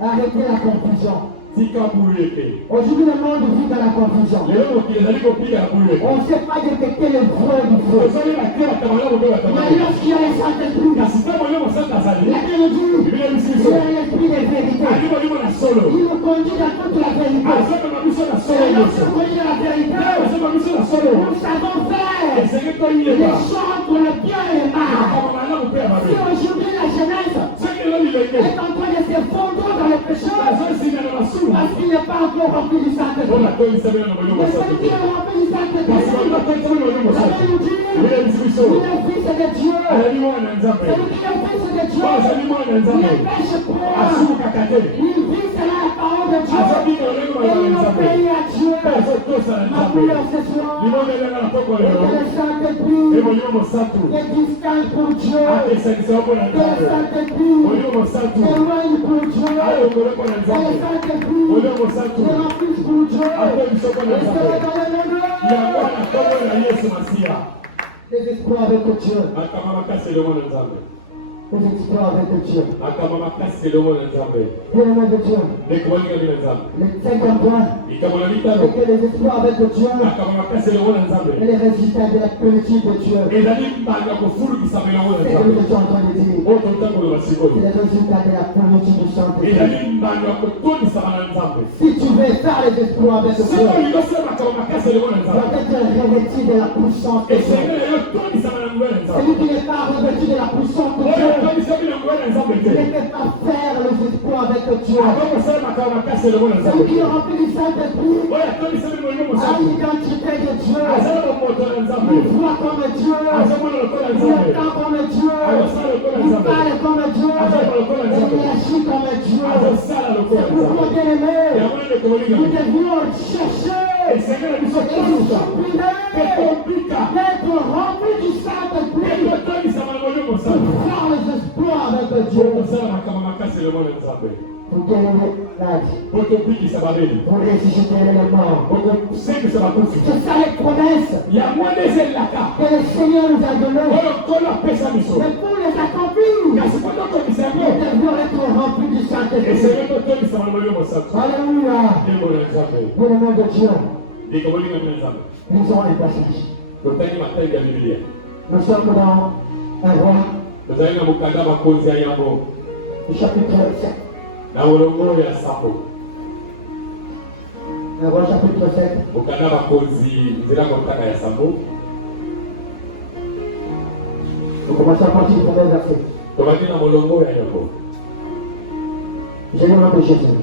arrêtez la confusion. tika bulu ete Aujourd'hui, le monde vit dans la confusion. lelo mokili ezali kopiga ya bulu ete On ne sait pas détecter le vrai du faux. ozali na te batamala moto Mais batamala lorsqu'il y a le Saint-Esprit, kasi ntango yo mosatu azali la Bible dit, biblia ebisi il biso est l'esprit de vérité. ali molimo na solo Il nous conduit dans toute la vérité. azokama biso na solo Et nyonso lorsqu'on conduit dans la vérité, azokama biso na solo nous savons faire esenge les toyeba choses pour le bien et le mal. makambo malamu mpe ya Si mabe aujourd'hui la jeunesse soki elo lilenge est en train de s'effondrer dans le péché, azosinga na masumu parce qu'il n'est pas encore rempli du Saint-Esprit. mpona toyisami na molimo Mais mosatu celui qui est rempli du kasi Saint-Esprit, bato batoyisami na molimo la mosatu Bible dit, biblia ebisi biso il est fils de Dieu. azali mwana na nzambe Celui qui est fils de Dieu, azali mwana na il nzambe ne pêche point. asukaka te Il vit selon la parole de Dieu. azobika lolenge Et malala il na nzambe obéit à Dieu. mpe azotosa na Ma nzambe prière ce soir, limonga elanga na poko et lelo que le Saint-Esprit molimo mosatu te distingue pour Dieu. apesanisa mpona Que le nzambe Saint-Esprit molimo mosatu t'éloigne pour Dieu. alongole mpona Que le nzambe Saint-Esprit molimo mosatu te remplisse pour Dieu. ape biso mpona Et nzambe c'est dans le yango nom na kombo na yesu masiya des espoirs avec Dieu. makamba makasi elongo na nzambe Des espoirs avec Dieu. makamba makasi elongo na nzambe Bien-aimé de Dieu. ndeko balingami na nzambe Le cinquième point, likambo na mitano c'est que les espoirs avec Dieu makamba makasi elongo na nzambe et les résultats de la plénitude de Dieu. ezali mbanga kofulukisama elongo na C'est ce que nzambe je suis en train de dire. oyo tolutangoloba sikoyo C'est les résultats de la plénitude du Saint-Esprit. ezali mbanga kotonisama na nzambe Si tu veux faire les espoirs avec Dieu, sikoyo likosala makambo makasi elongo na tu dois nzambe être revêtu de la puissance de Dieu. esengeli eyo tonisama na nguya na nzambe Celui qui n'est pas revêtu de la puissance de oyo Dieu, tonisami na nguya na nzambe il te ne peut pas faire les espoirs avec Dieu. akokosala makambo makasi elongo na nzambe Celui qui te est rempli du Saint-Esprit oyo atonisami molimo a mosatu l'identité de Dieu. azala bomoto na nzambe Il voit comme Dieu. azomona lokola Il nzambe entend comme Dieu. azosala lokola Il nzambe parle comme Dieu. azala lokola Et nzambe il agit comme Dieu. azosala lokola C'est pourquoi, nzambe bien-aimé, yango ndeko nous molingami devions chercher esengela biso et toluka supplier ekombika d'être remplis du Saint-Esprit ekotonisama na molimo mosatu pour faire les espoirs avec Dieu. kosala makambo makasi elongo na nzambe Pour guérir l'âge, po tobikisa babeli pour ressusciter les morts. po kosengisa bakufi C'est ça les promesses yango nde ezelaka que le Seigneur nous a données. oyo nkolo apesa biso Mais pour les accomplir, kasi po totokisa nous yango devions être remplis du Saint-Esprit. esenge totonisama na molimo mosatu Alléluia. ntembo na nzambe Pour le nom de Dieu, ndeko molingami na nzambe lisons un passage. totangi matali ya bibilia Nous sommes dans un roi, tozali na mokanda bakonzi ya yango au chapitre 7. na molongo ya sapo Un roi, chapitre 7. mokanda bakonzi nzela motaka ya sambo Vous commencez à partir du premier verset. Tobaki na molongo ya yango. J'ai le nom de Jésus.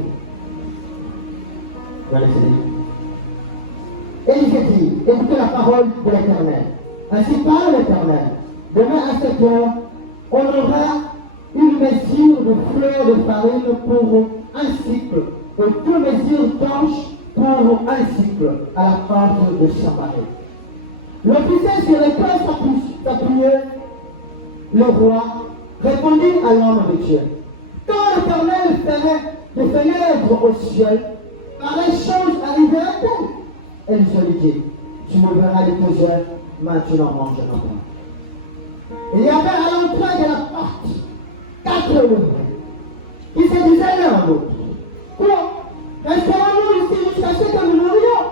Et il s'est dit, écoutez la parole de l'Éternel. Ainsi parle l'Éternel. Demain à 7 heures, on aura une mesure de fleur de farine pour un cycle, et 2 mesures d'ange pour un cycle à la porte de Samarie. L'officier sur lequel s'appuyait le roi répondit à l'homme de Dieu. Quand l'Éternel ferait des fenêtres au ciel, pareille chose arriverait-elle? Et je lui dis, tu me verras les 2 heures, maintenant mangeras pas. Il y avait à l'entrée de la porte 4 hommes qui se disaient l'un à l'autre. Quoi? Restons-nous ici jusqu'à ce que nous mourions?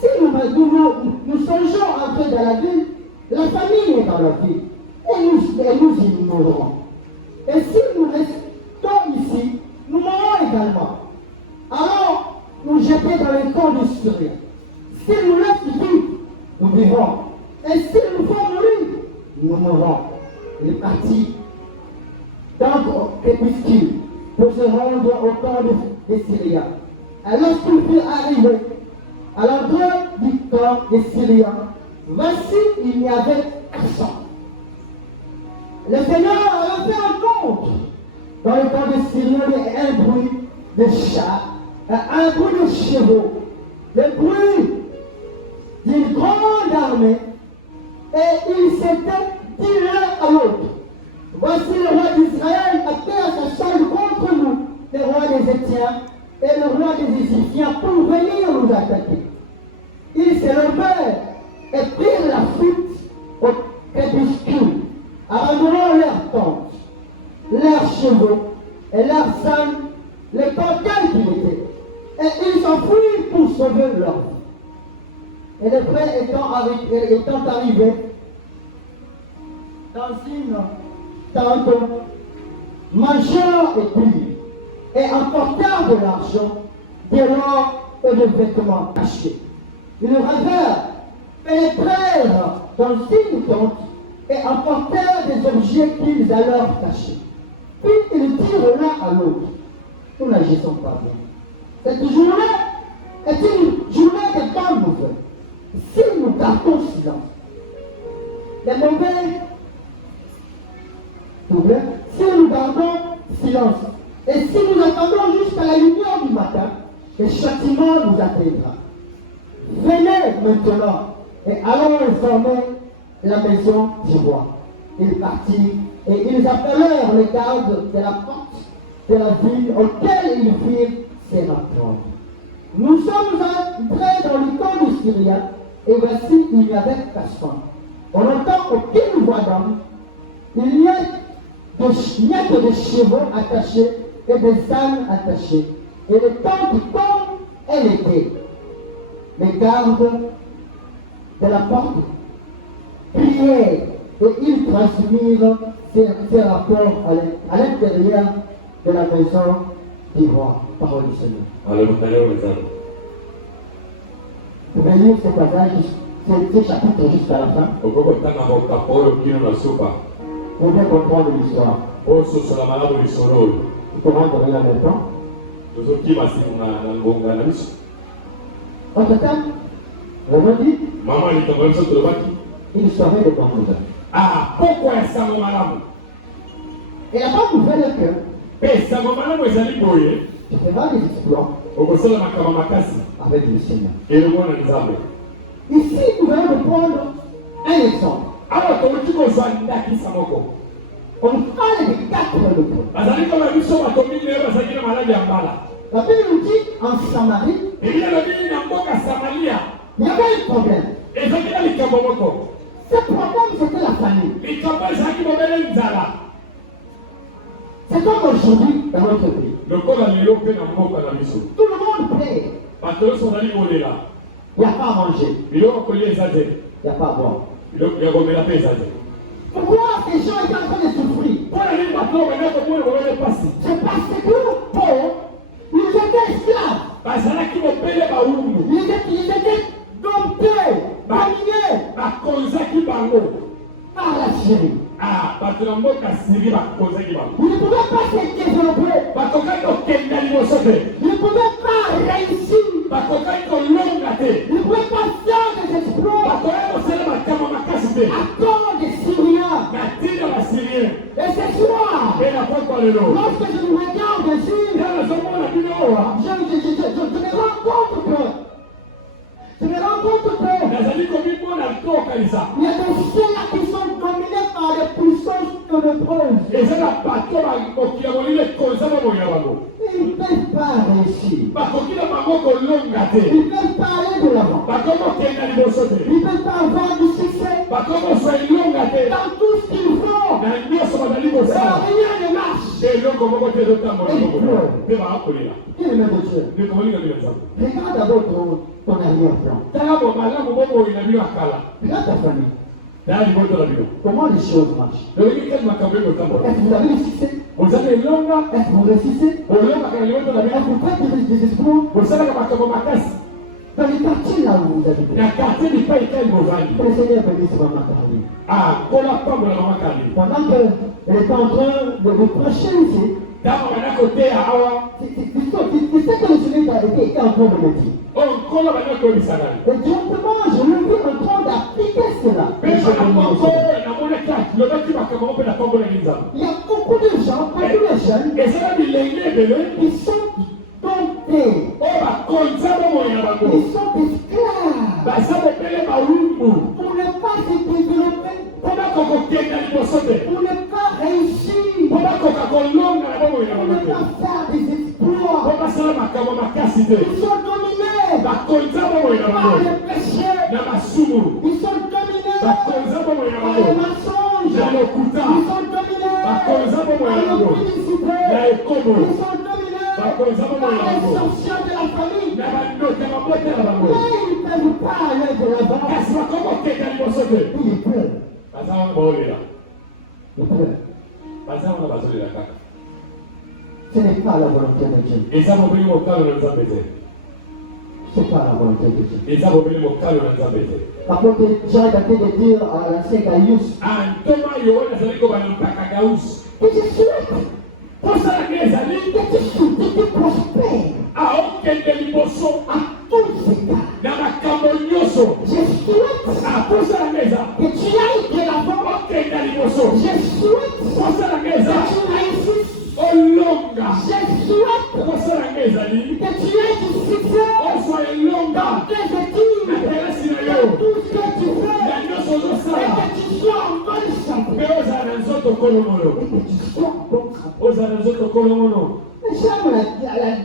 Si nous songeons à entrer dans la ville, la famille est dans la ville, et nous y mourrons. Et si nous restons ici, nous mourrons également. Alors, nous jeter dans les camps de Syrie. Si nous laissons ici, nous vivons. Et si nous faut mourir, nous mourrons. Il est parti dans Crépuscule pour se rendre au camp des Syriens. Et lorsqu'il fut arrivé à l'endroit du camp des Syriens, voici, il n'y avait personne. Le Seigneur avait fait entendre dans le camp des Syriens un bruit de chars, un bruit de chevaux, le bruit d'une grande armée, et ils s'étaient dit l'un à l'autre. Voici le roi d'Israël a fait à sa charge contre nous, le roi des Étiens et le roi des Égyptiens, pour venir nous attaquer. Ils se levèrent et prirent la fuite au crépuscule, abandonnant leurs tentes, leurs chevaux et leurs ânes, les campagnes qu'ils étaient. Et ils s'enfuirent pour sauver leur vie. Et les frères étant arrivés dans une tente, mangeant et buvant, et emportant de l'argent, de l'or et des vêtements cachés. Ils rêvèrent, pénétrèrent dans une tente et emportèrent des objets qu'ils alors cachaient. Puis ils dirent l'un à l'autre, nous n'agissons pas bien. Cette journée est une journée de bonnes nouvelles. Si nous gardons silence, les mauvais nouvelles, si nous gardons silence, et si nous attendons jusqu'à la lumière du matin, le châtiment nous atteindra. Venez maintenant et allons informer la maison du roi. Ils partirent et ils appelèrent les gardes de la porte de la ville auquel ils firent s'étendre. Nous sommes entrés dans le camp du Syrien et voici il n'y avait personne. On n'entend aucune voix d'homme. Il n'y a que des chevaux attachés et des ânes attachés. Et le temps comme elle était. Les gardes de la porte prièrent et ils transmirent ces rapports à l'intérieur de la maison du roi. Parole du Seigneur. Vous pouvez lire ce passage, ce chapitre jusqu'à la fin. Pour bien comprendre l'histoire. Tu peux rendre là maintenant. Entre-temps, Révérend dit, il serait de bonne nouvelle. Ah, pourquoi ça m'a malamu? Et la bonne nouvelle est que Mais ça m'a malamu ezali boye. tu feras des exploits Okosala makama makasi. avec le Seigneur. Et le mwana nzambe. Ici, nous allons prendre un exemple. Awa tomuti kozwa ndakisa moko. On parle de 4 lepres. Bazali kama biso bato mingi bazali na maladi ya mbala. La Bible nous dit en Samarie, Ebi na bini na mboka Samaria. il y avait un problème. Ezali na likambo moko. Ce problème, c'était la famille. Likambo ezali mobele nzala. C'est comme aujourd'hui dans notre pays. Lokola lelo mpe na mboka na biso. Tout le monde plaît. Bato nyonso bazali kolela. Il n'y a pas à manger. Biloko kolia eza te. Il n'y a pas à boire. Biloko ya komela mpe eza te. Pourquoi ces gens étaient en train de souffrir? Mpona nini bato oyo banda komona bolole pasi? C'est parce que Paul, ils étaient esclaves. Bazalaki mopele bawumbu. Ils étaient domptés, dominés Bakonzaki bango par la Syrie. bato na mboka Syrie bakozaki bango. Ils ne pouvaient pas se développer. Bakokaki kokenda liboso te. Ils ne pouvaient pas réussir. Bakokaki kolonga te. Ils ne pouvaient pas faire des exploits Bakoki kosala makambo makasi te. à cause des Syriens. Na ntina basyrien. Et ce soir, Mpe na pokwa lelo. lorsque je me regarde ici, Nga nazomona bino awa. je me rends compte que Nazali komimona tokanisa. il y a des ceux-là qui sont dominés par les puissances ténébreuses. Eza na bato bakoki ya molile koza bamoya bango. Ils ne peuvent pas réussir. Bakoki na bango kolonga te. Ils ne peuvent pas aller de l'avant. Bakoki kokenda liboso te. Ils ne peuvent pas avoir du succès Bakoki kozwa elonga te. dans tout ce qu'ils font. Na nyonso bazali Et kosala. rien ne marche. Eloko moko te ezotambola bongo. Mpe bakolela. Qui est le maître de Dieu? Ndeko molinga bino nzambe. Regarde d'abord ton arrière-plan. Tala bo malamu bomoi na bino akala. Regarde ta famille. Tala liboso na bino. Comment les choses marchent? Lolingi kati makambo ekotambola. Est-ce que vous avez du succès? Ozali elonga. Est-ce que vous réussissez? Olongaka na liboso na Est-ce bino. que vous faites des exploits? Osalaka makambo makasi. Dans les quartiers là où vous habitez. Na quartier lipai ekai bovandi. Que le Seigneur bénisse vraiment ta famille. Kola pambola mama kali. Pendant qu'elle est en train de vous prêcher ici, Ntango bana koteya awa. c'est ce que le Seigneur était en train de me dire. Nkolo bana koyebisa ngai. Et directement, je le vis en train d'appliquer cela. Pesa na moko namonaki lobaki makambo moko mpe na pambolaki nzambe. Il y a beaucoup de gens, beaucoup de jeunes Ezala bilenge ebele qui sont domptés. oyo bakonza bomoi na bango. Ils sont esclaves Baza bobele bawumbu pour ne pas se développer, mpo bakoka kokenda liboso te. pour ne pas réussir, Mpo bakoka kolonga na bomoi na pour bango ne te. pas faire des Mpo exploits. basala makambo makasi te. Ils sont dominés Bakonza bomoi na par bango le péché. na masumu. Ils sont dominés Bakonza bomoi na par le bango mensonge. na lokuta. Ils sont dominés Bakonza bomoi par na le bango publicité. na ekomo. Ils sont dominés Bakonza par bomoi na les bango sorcières de la famille. na bandoki ya mabote na bango. Mais ils ne peuvent pas aller de l'avant. Kasi bakoma kokenda liboso te. Ils peuvent. Baza wana baolela. Ils peuvent. Baza wana bazolela kaka. Ce n'est pas la volonté de Dieu. Eza mobeli mokalo na nzambe te. Ce n'est pas la volonté de Dieu. Eza mobeli mokalo na nzambe te. Apôtre Jean est en train de dire à l'ancien Gaius Antoma yo wana ezali kobana mpaka gausi. que je souhaite Kosala nde ezali que tu prospères aokende liboso à tous égards. na makambo nyonso. Je souhaite Kosala nde eza que tu ailles de l'avant. okenda liboso. Je souhaite Kosala nde que eza tu réussisses. olonga. Je souhaite Kosala nde ezali que tu aies du succès ozwa elonga dans tes études, na kelasi na dans yo tout ce que tu na fais, nyonso et ozosala que tu sois en bonne santé. mpe ozala na nzoto kolongono. Et que tu sois en bonne santé. Ozala na nzoto kolongono. Mais j'aime la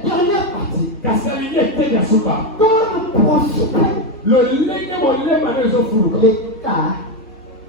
dernière partie. kasi alingi eteni ya suka. Comme prospère lolenge molema na ezofuluka.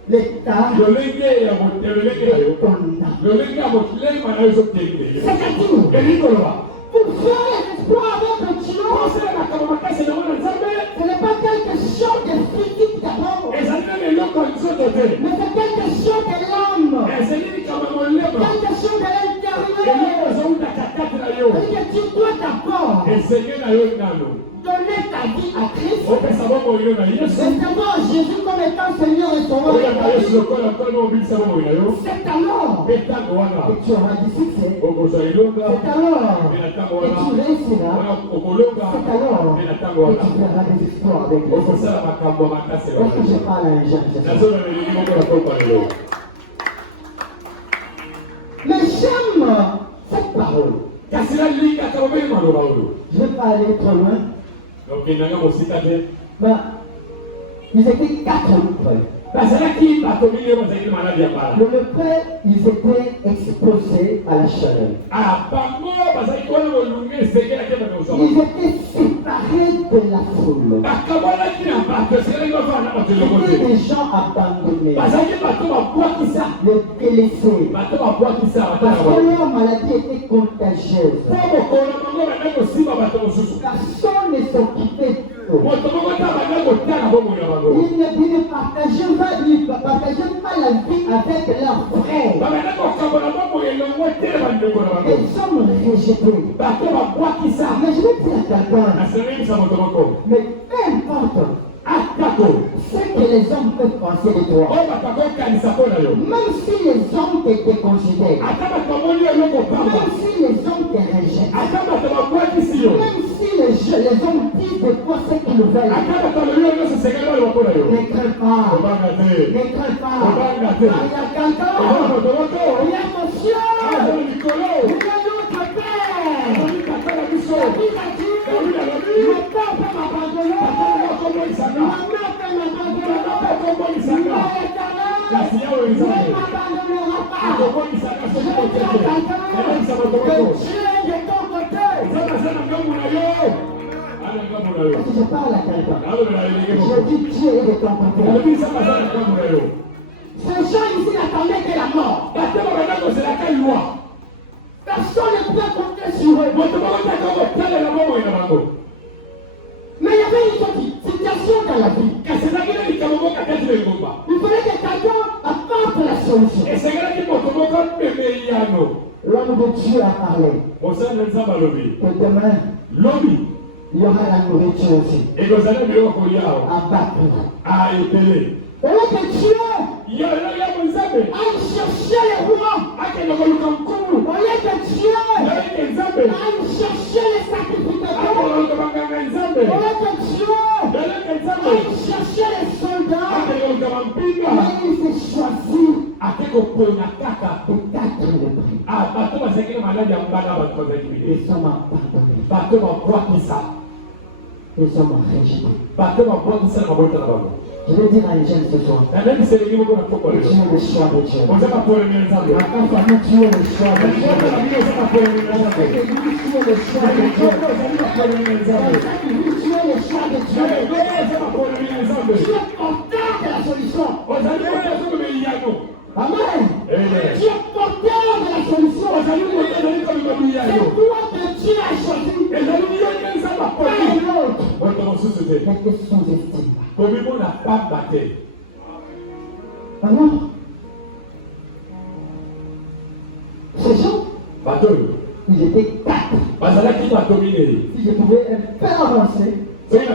l'état lolenge ya lolenge na yo ton âme. lolenge ya molema na yo ezokende. C'est-à-dire, elingi koloba pour faire les exploits avec Dieu, kosala makambo makasi na wana nzambe ce n'est pas quelque chose de physique d'abord, ezali na eloko ya nzoto te. mais c'est quelque chose de l'âme, ezali likambo ya molema quelque chose de eloko l'intérieur. ezowuta kakati na yo. C'est-à-dire que tu dois d'abord esenge na yo nano donner ta vie à Christ, opesa bomoi na yesu. recevoir Jésus comme étant Seigneur et Sauveur de oyamba ta yesu vie. lokola mpona obikisa bomoi na yo. C'est alors mpe ntango wana que tu auras du succès. okozwa elonga C'est alors mpe na ntango que wana tu réussiras. wana okolonga C'est alors mpe na ntango que wana tu feras des exploits avec les autres. okosala makambo ya makasi Est-ce que je parle à un jeune? nazona melingi moko na pokwa lelo. Mais j'aime cette parole. kasi nalingaka bomeli maloba oyo. Je ne vais pas aller trop loin. okendanga mosika te. Mais ils étaient 4 frères. bazalaki bato mingi oyo bazalaki na maladi ya mbala. Le frère, ils étaient exposés à la chaleur. bango bazalaki wana molunge esengelaki bato kozwa Ils étaient séparés de la foule. bakamonaki na bato esengelaki bafana na bato elongo C'était te. des gens abandonnés, bazalaki bato babwakisa les délaissés. bato babwakisa bato na Parce que bango. leur maladie était contagieuse. mpo mokolo bango banda kosimba bato mosusu. Personne ne s'occupait d'eux. moto moko ta banda kotala bomoi na bango. Ils ne partageaient pas la vie avec leurs frères. babanda kokambola bomoi elongo te bandeko na bango. Ils sont rejetés. bato babwakisa. Mais je vais dire à quelqu'un, nasengelisa moto moko mais peu importe atako ce que les hommes peuvent penser de toi, même si les hommes te déconsidèrent, même si les hommes te rejettent, même si les hommes disent de toi ce qu'ils veulent, ne crains pas, ne crains pas. Il y a quelqu'un, il y a monsieur, il y a notre Père. La Bible a dit, le Père peut m'abandonner, ma mère peut m'abandonner, mais l'Éternel ne m'abandonnera pas. Je dis à quelqu'un que Dieu est de ton côté. Je parle à quelqu'un. Je dis Dieu est de ton côté. Ces gens ici n'attendaient que la mort. Personne ne pouvait compter sur eux. Mais il y avait une autre situation dans la vie. Il fallait que quelqu'un apporte la solution. L'homme de Dieu a parlé. Que demain, il y aura la nourriture aussi. À battre. Et là que Dieu aille chercher les rois. Au lieu que Dieu aille chercher les sacrificateurs. Au lieu que Dieu aille chercher les soldats. Mais il s'est choisi de battre le prix. Ils sont abandonnés. Ils sont rejetés. Je vais dire à les jeunes ce soir. Tu es le choix de Dieu. Ma famille, tu es le choix de Dieu. Tu es le choix de Dieu. Tu es le choix de Dieu. Tu es porteur de la solution. Amen. Tu es porteur de la solution. C'est toi que Dieu a choisi. Pas l'autre. Mais que sous-estime. Alors, ces gens, ils étaient 4. Si je pouvais un peu avancer, les 4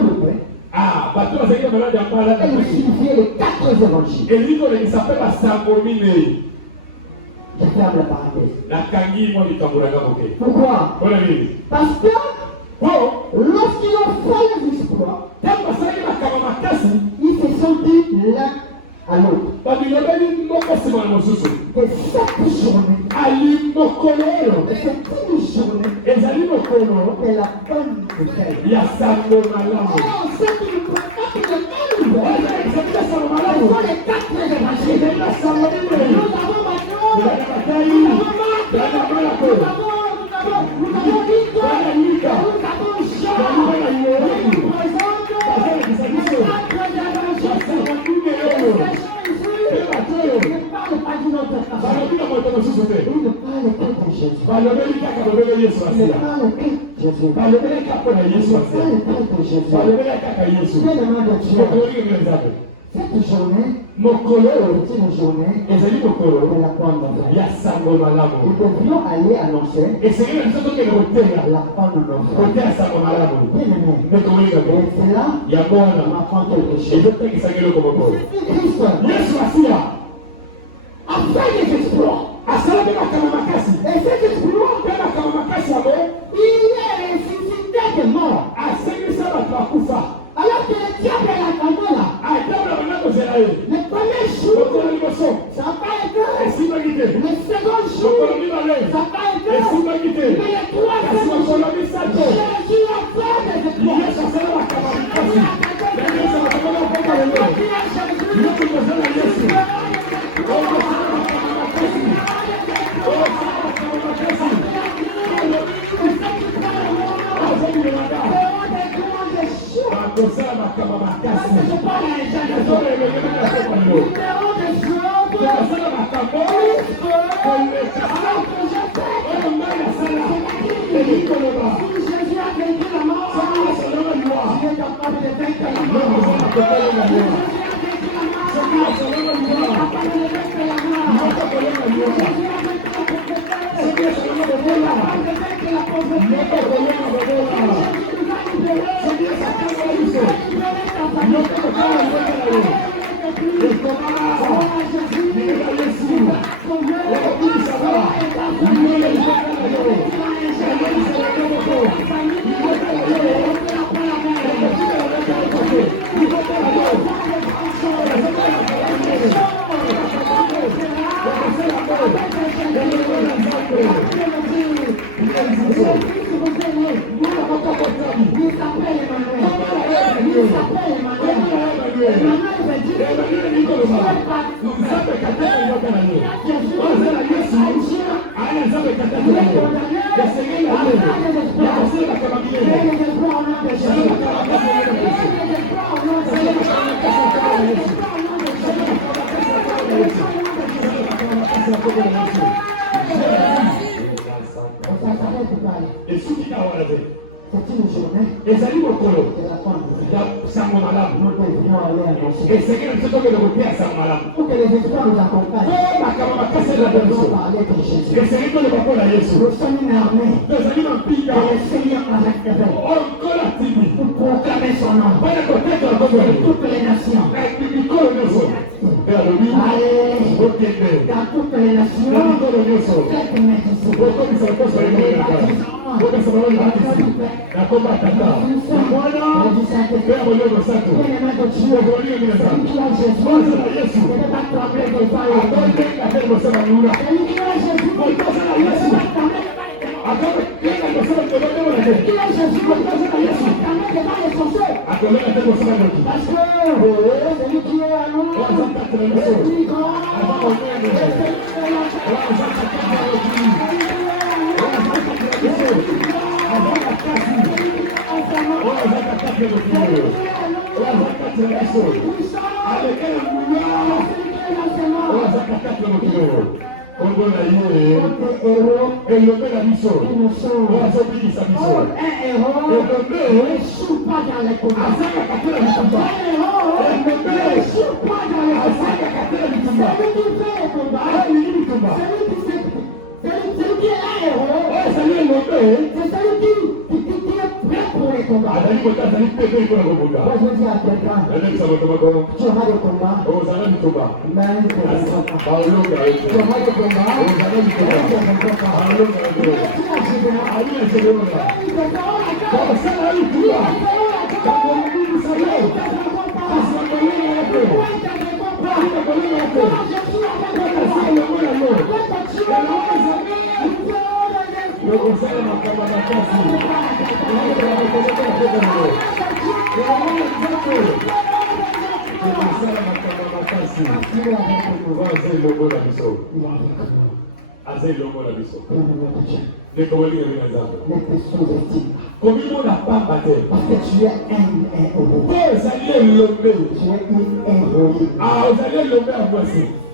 de près, et ils signifiaient les 4 évangiles. Je ferme la parenthèse. Pourquoi? Parce que lorsqu'ils ont fait les exploits, ils se sont dit l'un à l'autre que cette journée, cette journée est la bonne nouvelle. Alors, ceux qui nous préparent une bonne nouvelle, ce sont les 4 évangiles. Nous avons cette journée est une journée de la bonne nouvelle. Nous devions aller annoncer la bonne nouvelle. Et c'est là qu'on apprend quelque chose. Christ a fait des exploits. Et cet exploit, il est ressuscité des morts. Alors que le diable est l'attendait là. Le premier jour, ça n'a pas été. Le second jour, ça n'a pas été. Mais le troisième jour, Jésus a fait des exploits.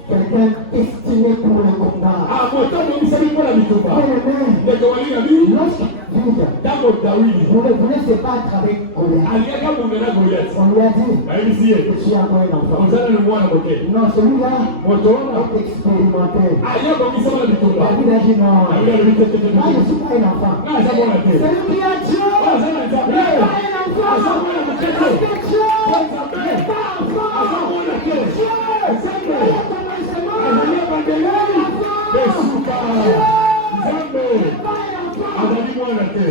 Quelqu'un destiné pour le combat. Vous ne se battre avec Goliath. On lui a dit, je suis encore un enfant. Non, celui-là est expérimenté. David a dit non. Moi, je ne suis pas un enfant. Celui qui a Dieu n'est pas un enfant. Parce que Dieu n'est pas enfant. Dieu, c'est le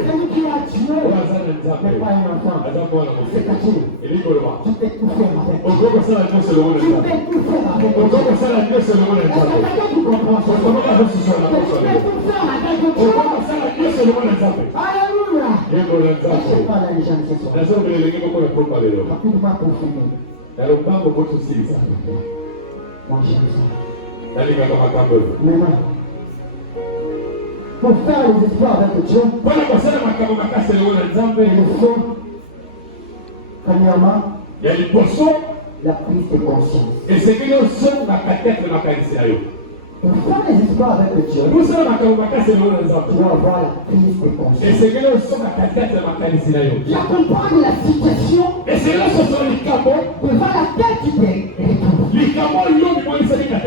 celui qui a Dieu n'est pas un enfant. C'est-à-dire, tu peux tout faire avec. Tu peux tout faire avec. Est-ce que tu comprends ça? Tu peux tout faire avec Dieu. Alléluia. Je sais pas la légende ce soir. Rapidement pour finir. Moi j'aime ça. Maintenant, pour faire les histoires avec Dieu, il faut, premièrement, la prise de conscience. Pour faire les histoires avec Dieu, tu dois avoir la prise de conscience. Tu dois comprendre la situation devant laquelle tu t'es retrouvé.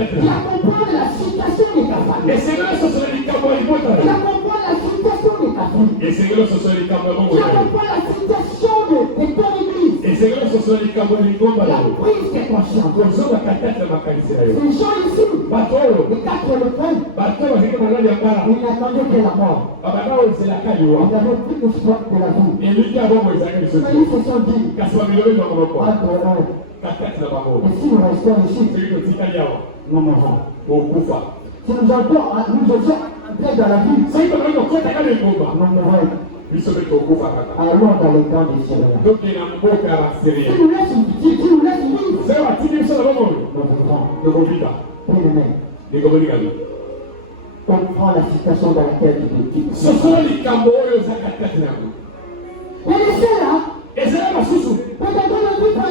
Tu dois comprendre la situation de ta famille. Tu dois comprendre la situation de ta famille. Et c'est que là, ce sont les camarades. Tu accompagnes la situation de ton église. Et c'est que là, ce sont les camarades. La prise de conscience. Ces gens ici, les 4 le prennent. Ils n'attendaient que la mort. Ils n'avaient plus d'espoir que la vie. Mais ils se sont dit, mais si nous restons ici, nous mourrons. Si nous entrons entrer dans la vie, nous mourrons. Allons dans les camps des Syriens. Si nous laissons vivre, nous mourrons. Bien-aimés, comprends la situation dans laquelle tu te trouves. Et laissez là, peut-être on vit par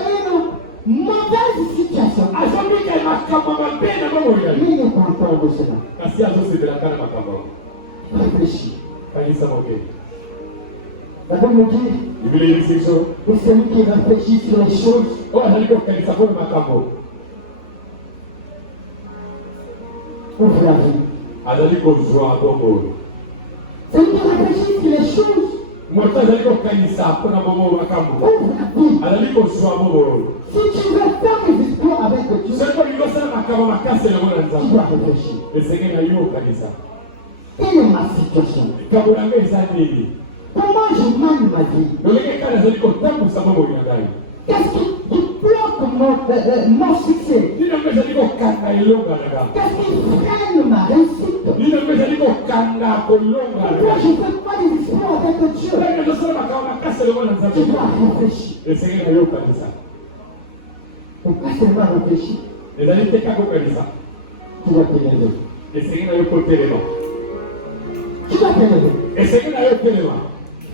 une mauvaise situation. Mais il est content de cela. Réfléchis. La Bible nous dit, que celui qui réfléchit sur les choses, ouvre la vie. Celui qui réfléchit sur les choses, ouvre la vie. Si tu veux faire des histoires avec Dieu, tu dois réfléchir. Quelle est ma situation? Comment je mène ma vie? Qu'est-ce qui bloque mon succès? Qu'est-ce qui freine ma réussite? Pourquoi je ne fais pas des histoires avec Dieu? Tu dois réfléchir. Et pas seulement réfléchir, tu dois t'élever. Tu dois t'élever.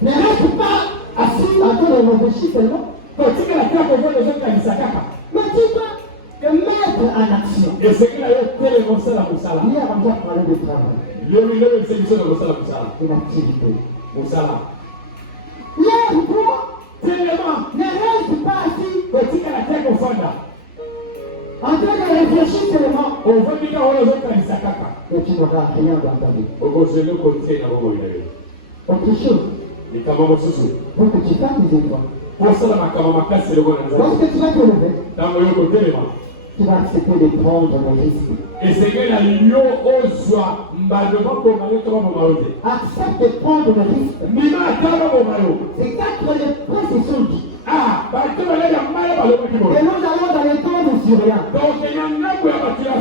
Ne reste pas assis en train de réfléchir seulement. Mais tu dois te mettre en action. Hier, on doit parler de travail. Une activité. Hier, ne reste pas assis en train de réfléchir seulement. Et tu n'auras rien dans ta vie. Autre chose, pour que tu fasses des efforts. Lorsque tu vas te lever, tu vas accepter de prendre le risque. Accepte de prendre le risque. C'est 4 les précisions dit. Et nous allons dans les temps de Syriens.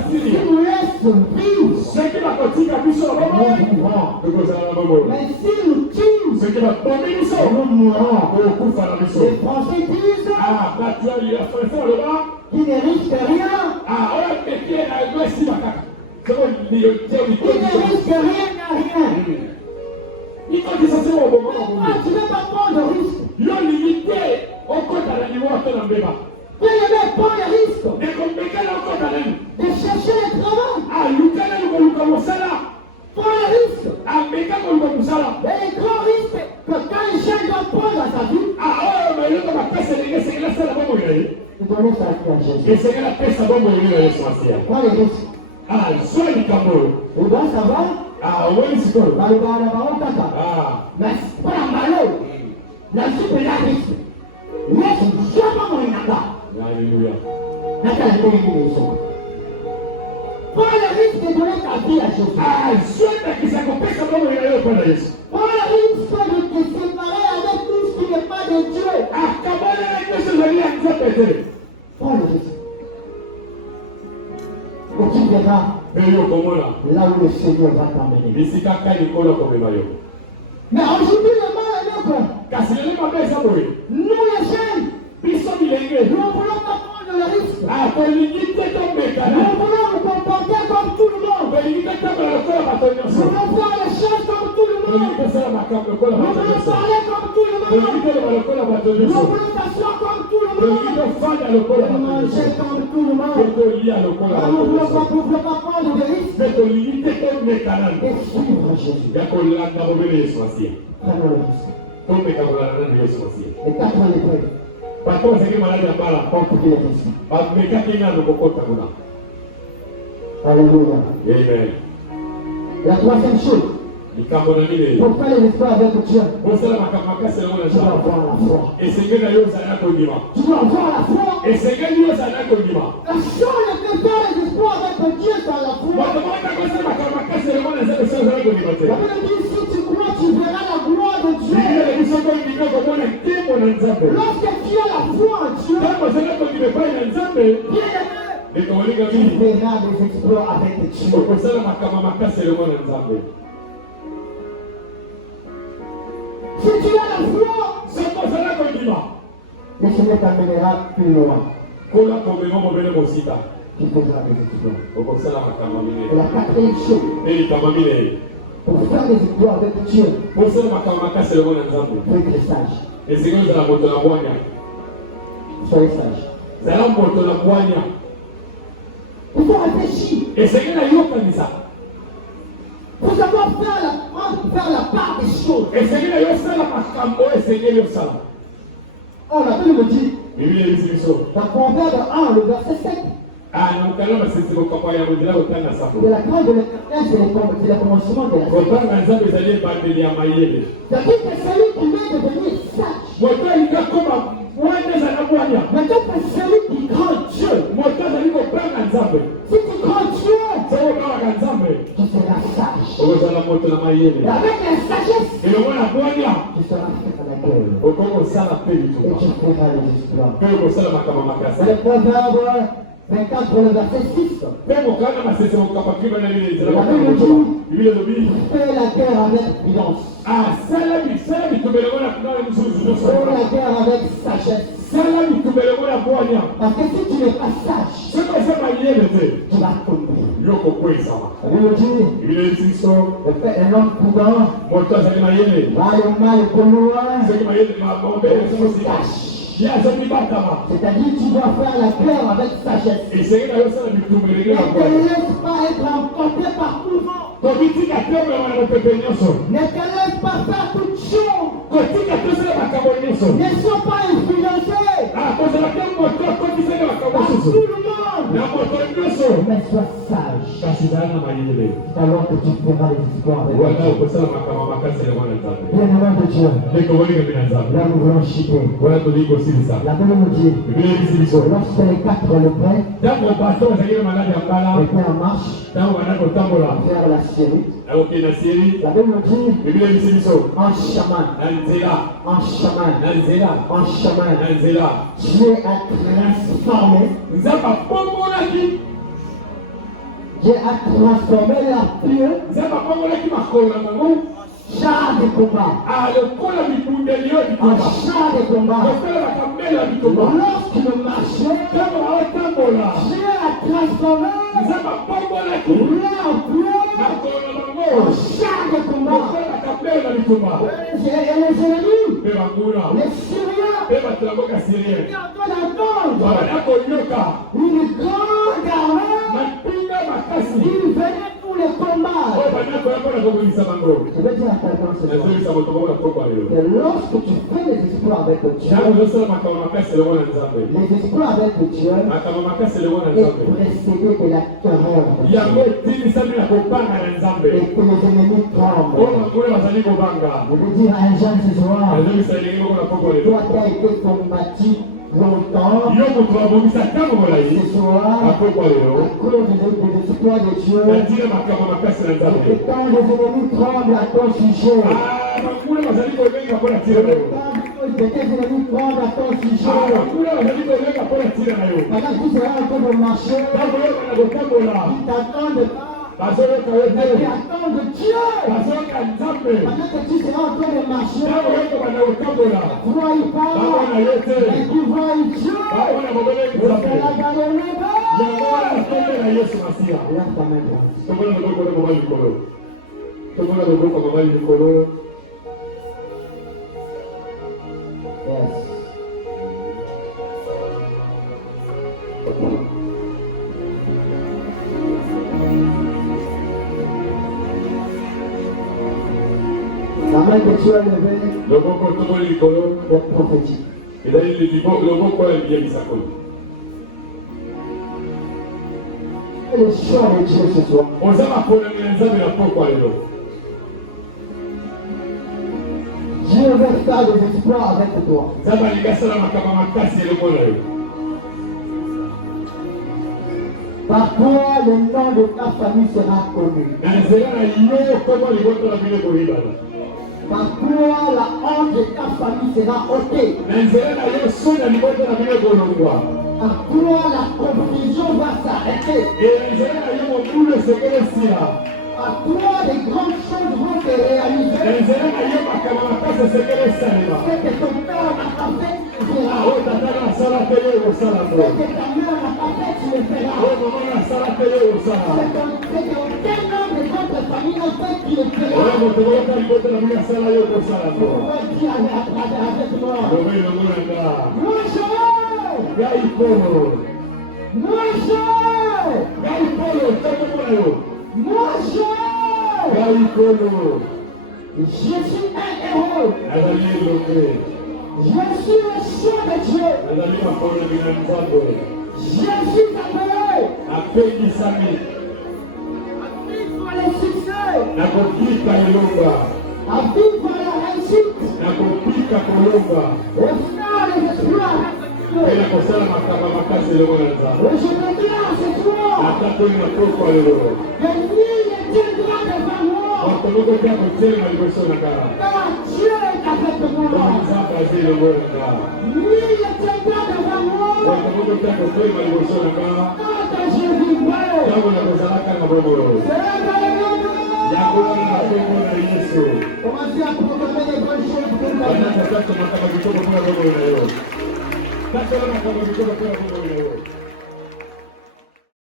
Si nous laissons vivre, nous vivrons. Mais si nous tuons, nous mourrons. Les Français disent qu'ils ne risquent rien. Ils ne risquent rien à rien. Tu ne veux pas prendre de risque. Bien aimé, prends le risque de chercher le travail. Prends le risque. Et les grands risques que quand les gens doivent prendre dans sa vie, tu donnes ça à Jésus. Prends le risque. Et donc ça va. Mais pour la malheur, la suite de la risque. Laisse jamais mon inaka. Prends le risque de donner ta vie à Jésus. Prends le risque de te séparer avec tout ce qui n'est pas de Dieu. Prends le risque. Et tu verras là où le Seigneur va t'emmener. Mais aujourd'hui, le mal est notre. Nous les jeunes, nous voulons pas prendre le risque. Nous voulons nous comporter comme tout le monde. Nous voulons faire les choses comme tout le monde. Nous voulons parler comme tout le monde. Nous voulons s'asseoir comme tout le monde. Nous voulons manger comme tout le monde. Nous ne voulons pas prendre de risque. Et suivre Jésus. Prenons le risque. Les 4 les prêts. Porte les risques. Alléluia. Amen. La troisième chose, Pour faire les exploits avec Dieu, tu dois avoir la foi. Tu dois avoir la foi. La seule qui peut faire les exploits avec Dieu, c'est la foi. La Bible dit, si tu crois, tu verras la gloire de Dieu. Lorsque tu as la foi en Dieu, tu verras des exploits avec Dieu. Si tu as la foi, le Seigneur t'amènera plus loin. Tu feras des exploits. Et la quatrième chose, pour faire des exploits avec Dieu, il faut être sage. Soyez sage. Il faut réfléchir. Il faut savoir faire la part des choses. Oh, la Bible dit, dans Proverbe 1, le verset 7, de la crainte de l'Éternel, c'est le commencement de la sagesse. C'est-à-dire que celui qui veut devenir sage, maintenant que celui qui craint Dieu, si tu crains Dieu, tu seras sage. Et avec la sagesse, tu seras fait à l'accueil. Et tu feras les exploits. Le Proverbe 24, le verset 6. La Bible dit, fais la guerre avec prudence. Fais la guerre avec sagesse. Parce que si tu n'es pas sage, tu vas tomber. La Bible dit, un homme prudent va au mal et au loin, se cache. C'est-à-dire tu dois faire la guerre avec sagesse. Et ne te laisse pas être emporté par tout le monde. Ne te laisse pas faire toutes choses. Ne sois pas influencé par tout le monde. Mais sois sage. Alors que tu feras les histoires avec Dieu. Bien-aimé de Dieu. Là nous voulons chiter. La Bible nous dit, lorsque les quatre le prêt étaient en marche vers la Syrie, la Bible nous dit, en chemin, Dieu a transformé la pluie, char de combat. Un char de combat. Lorsqu'il marchait, Dieu a transformé la pluie en char de combat. Et les ennemis, les Syriens, étaient en train d'entendre une grande armée qui venait pour les combats. Je veux dire à quelqu'un ce soir que lorsque tu fais les exploits avec Dieu, les exploits avec Dieu est précédé de la terreur et que les ennemis tremblent. Je veux dire à un jeune ce soir, toi qui as été combattu longtemps, ce soir, à cause des exploits de Dieu, et quand les ennemis tremblent à ton sujet, tes ennemis tremblent à ton sujet, pendant que tu seras en train de marcher, ils t'attendent pas. Mais qui attendent Dieu. Pendant que tu seras en train de marcher, crois pas, mais tu vois Dieu. C'est la galerie. Lève ta main. Yes. La main que tu as levée est prophétique. Et le choix de Dieu ce soir. Dieu veut faire des exploits avec toi. Par toi, le nom de ta famille sera connu. Par toi, la honte de ta famille sera ôtée. Par toi, la confusion va s'arrêter. Par toi, les grandes choses vont se réaliser. Ce que ton père n'a pas fait, tu feras. Ce que ta mère n'a pas fait, tu le feras. Ce qu'aucun homme de votre famille n'a fait, tu le feras. On va dire avec moi. Moi, je suis un héros. Je suis le chien de Dieu. Je suis appelé à vivre le succès, à vivre la réussite, au final des exploits. Et je déclare ce soir que nul ne tiendra devant moi. Car Dieu est avec moi. Nul ne tiendra devant moi. Quand je vivrai, c'est dans le nom de Dieu. Commencez à proclamer des bonnes choses pour le monde. That's what I'm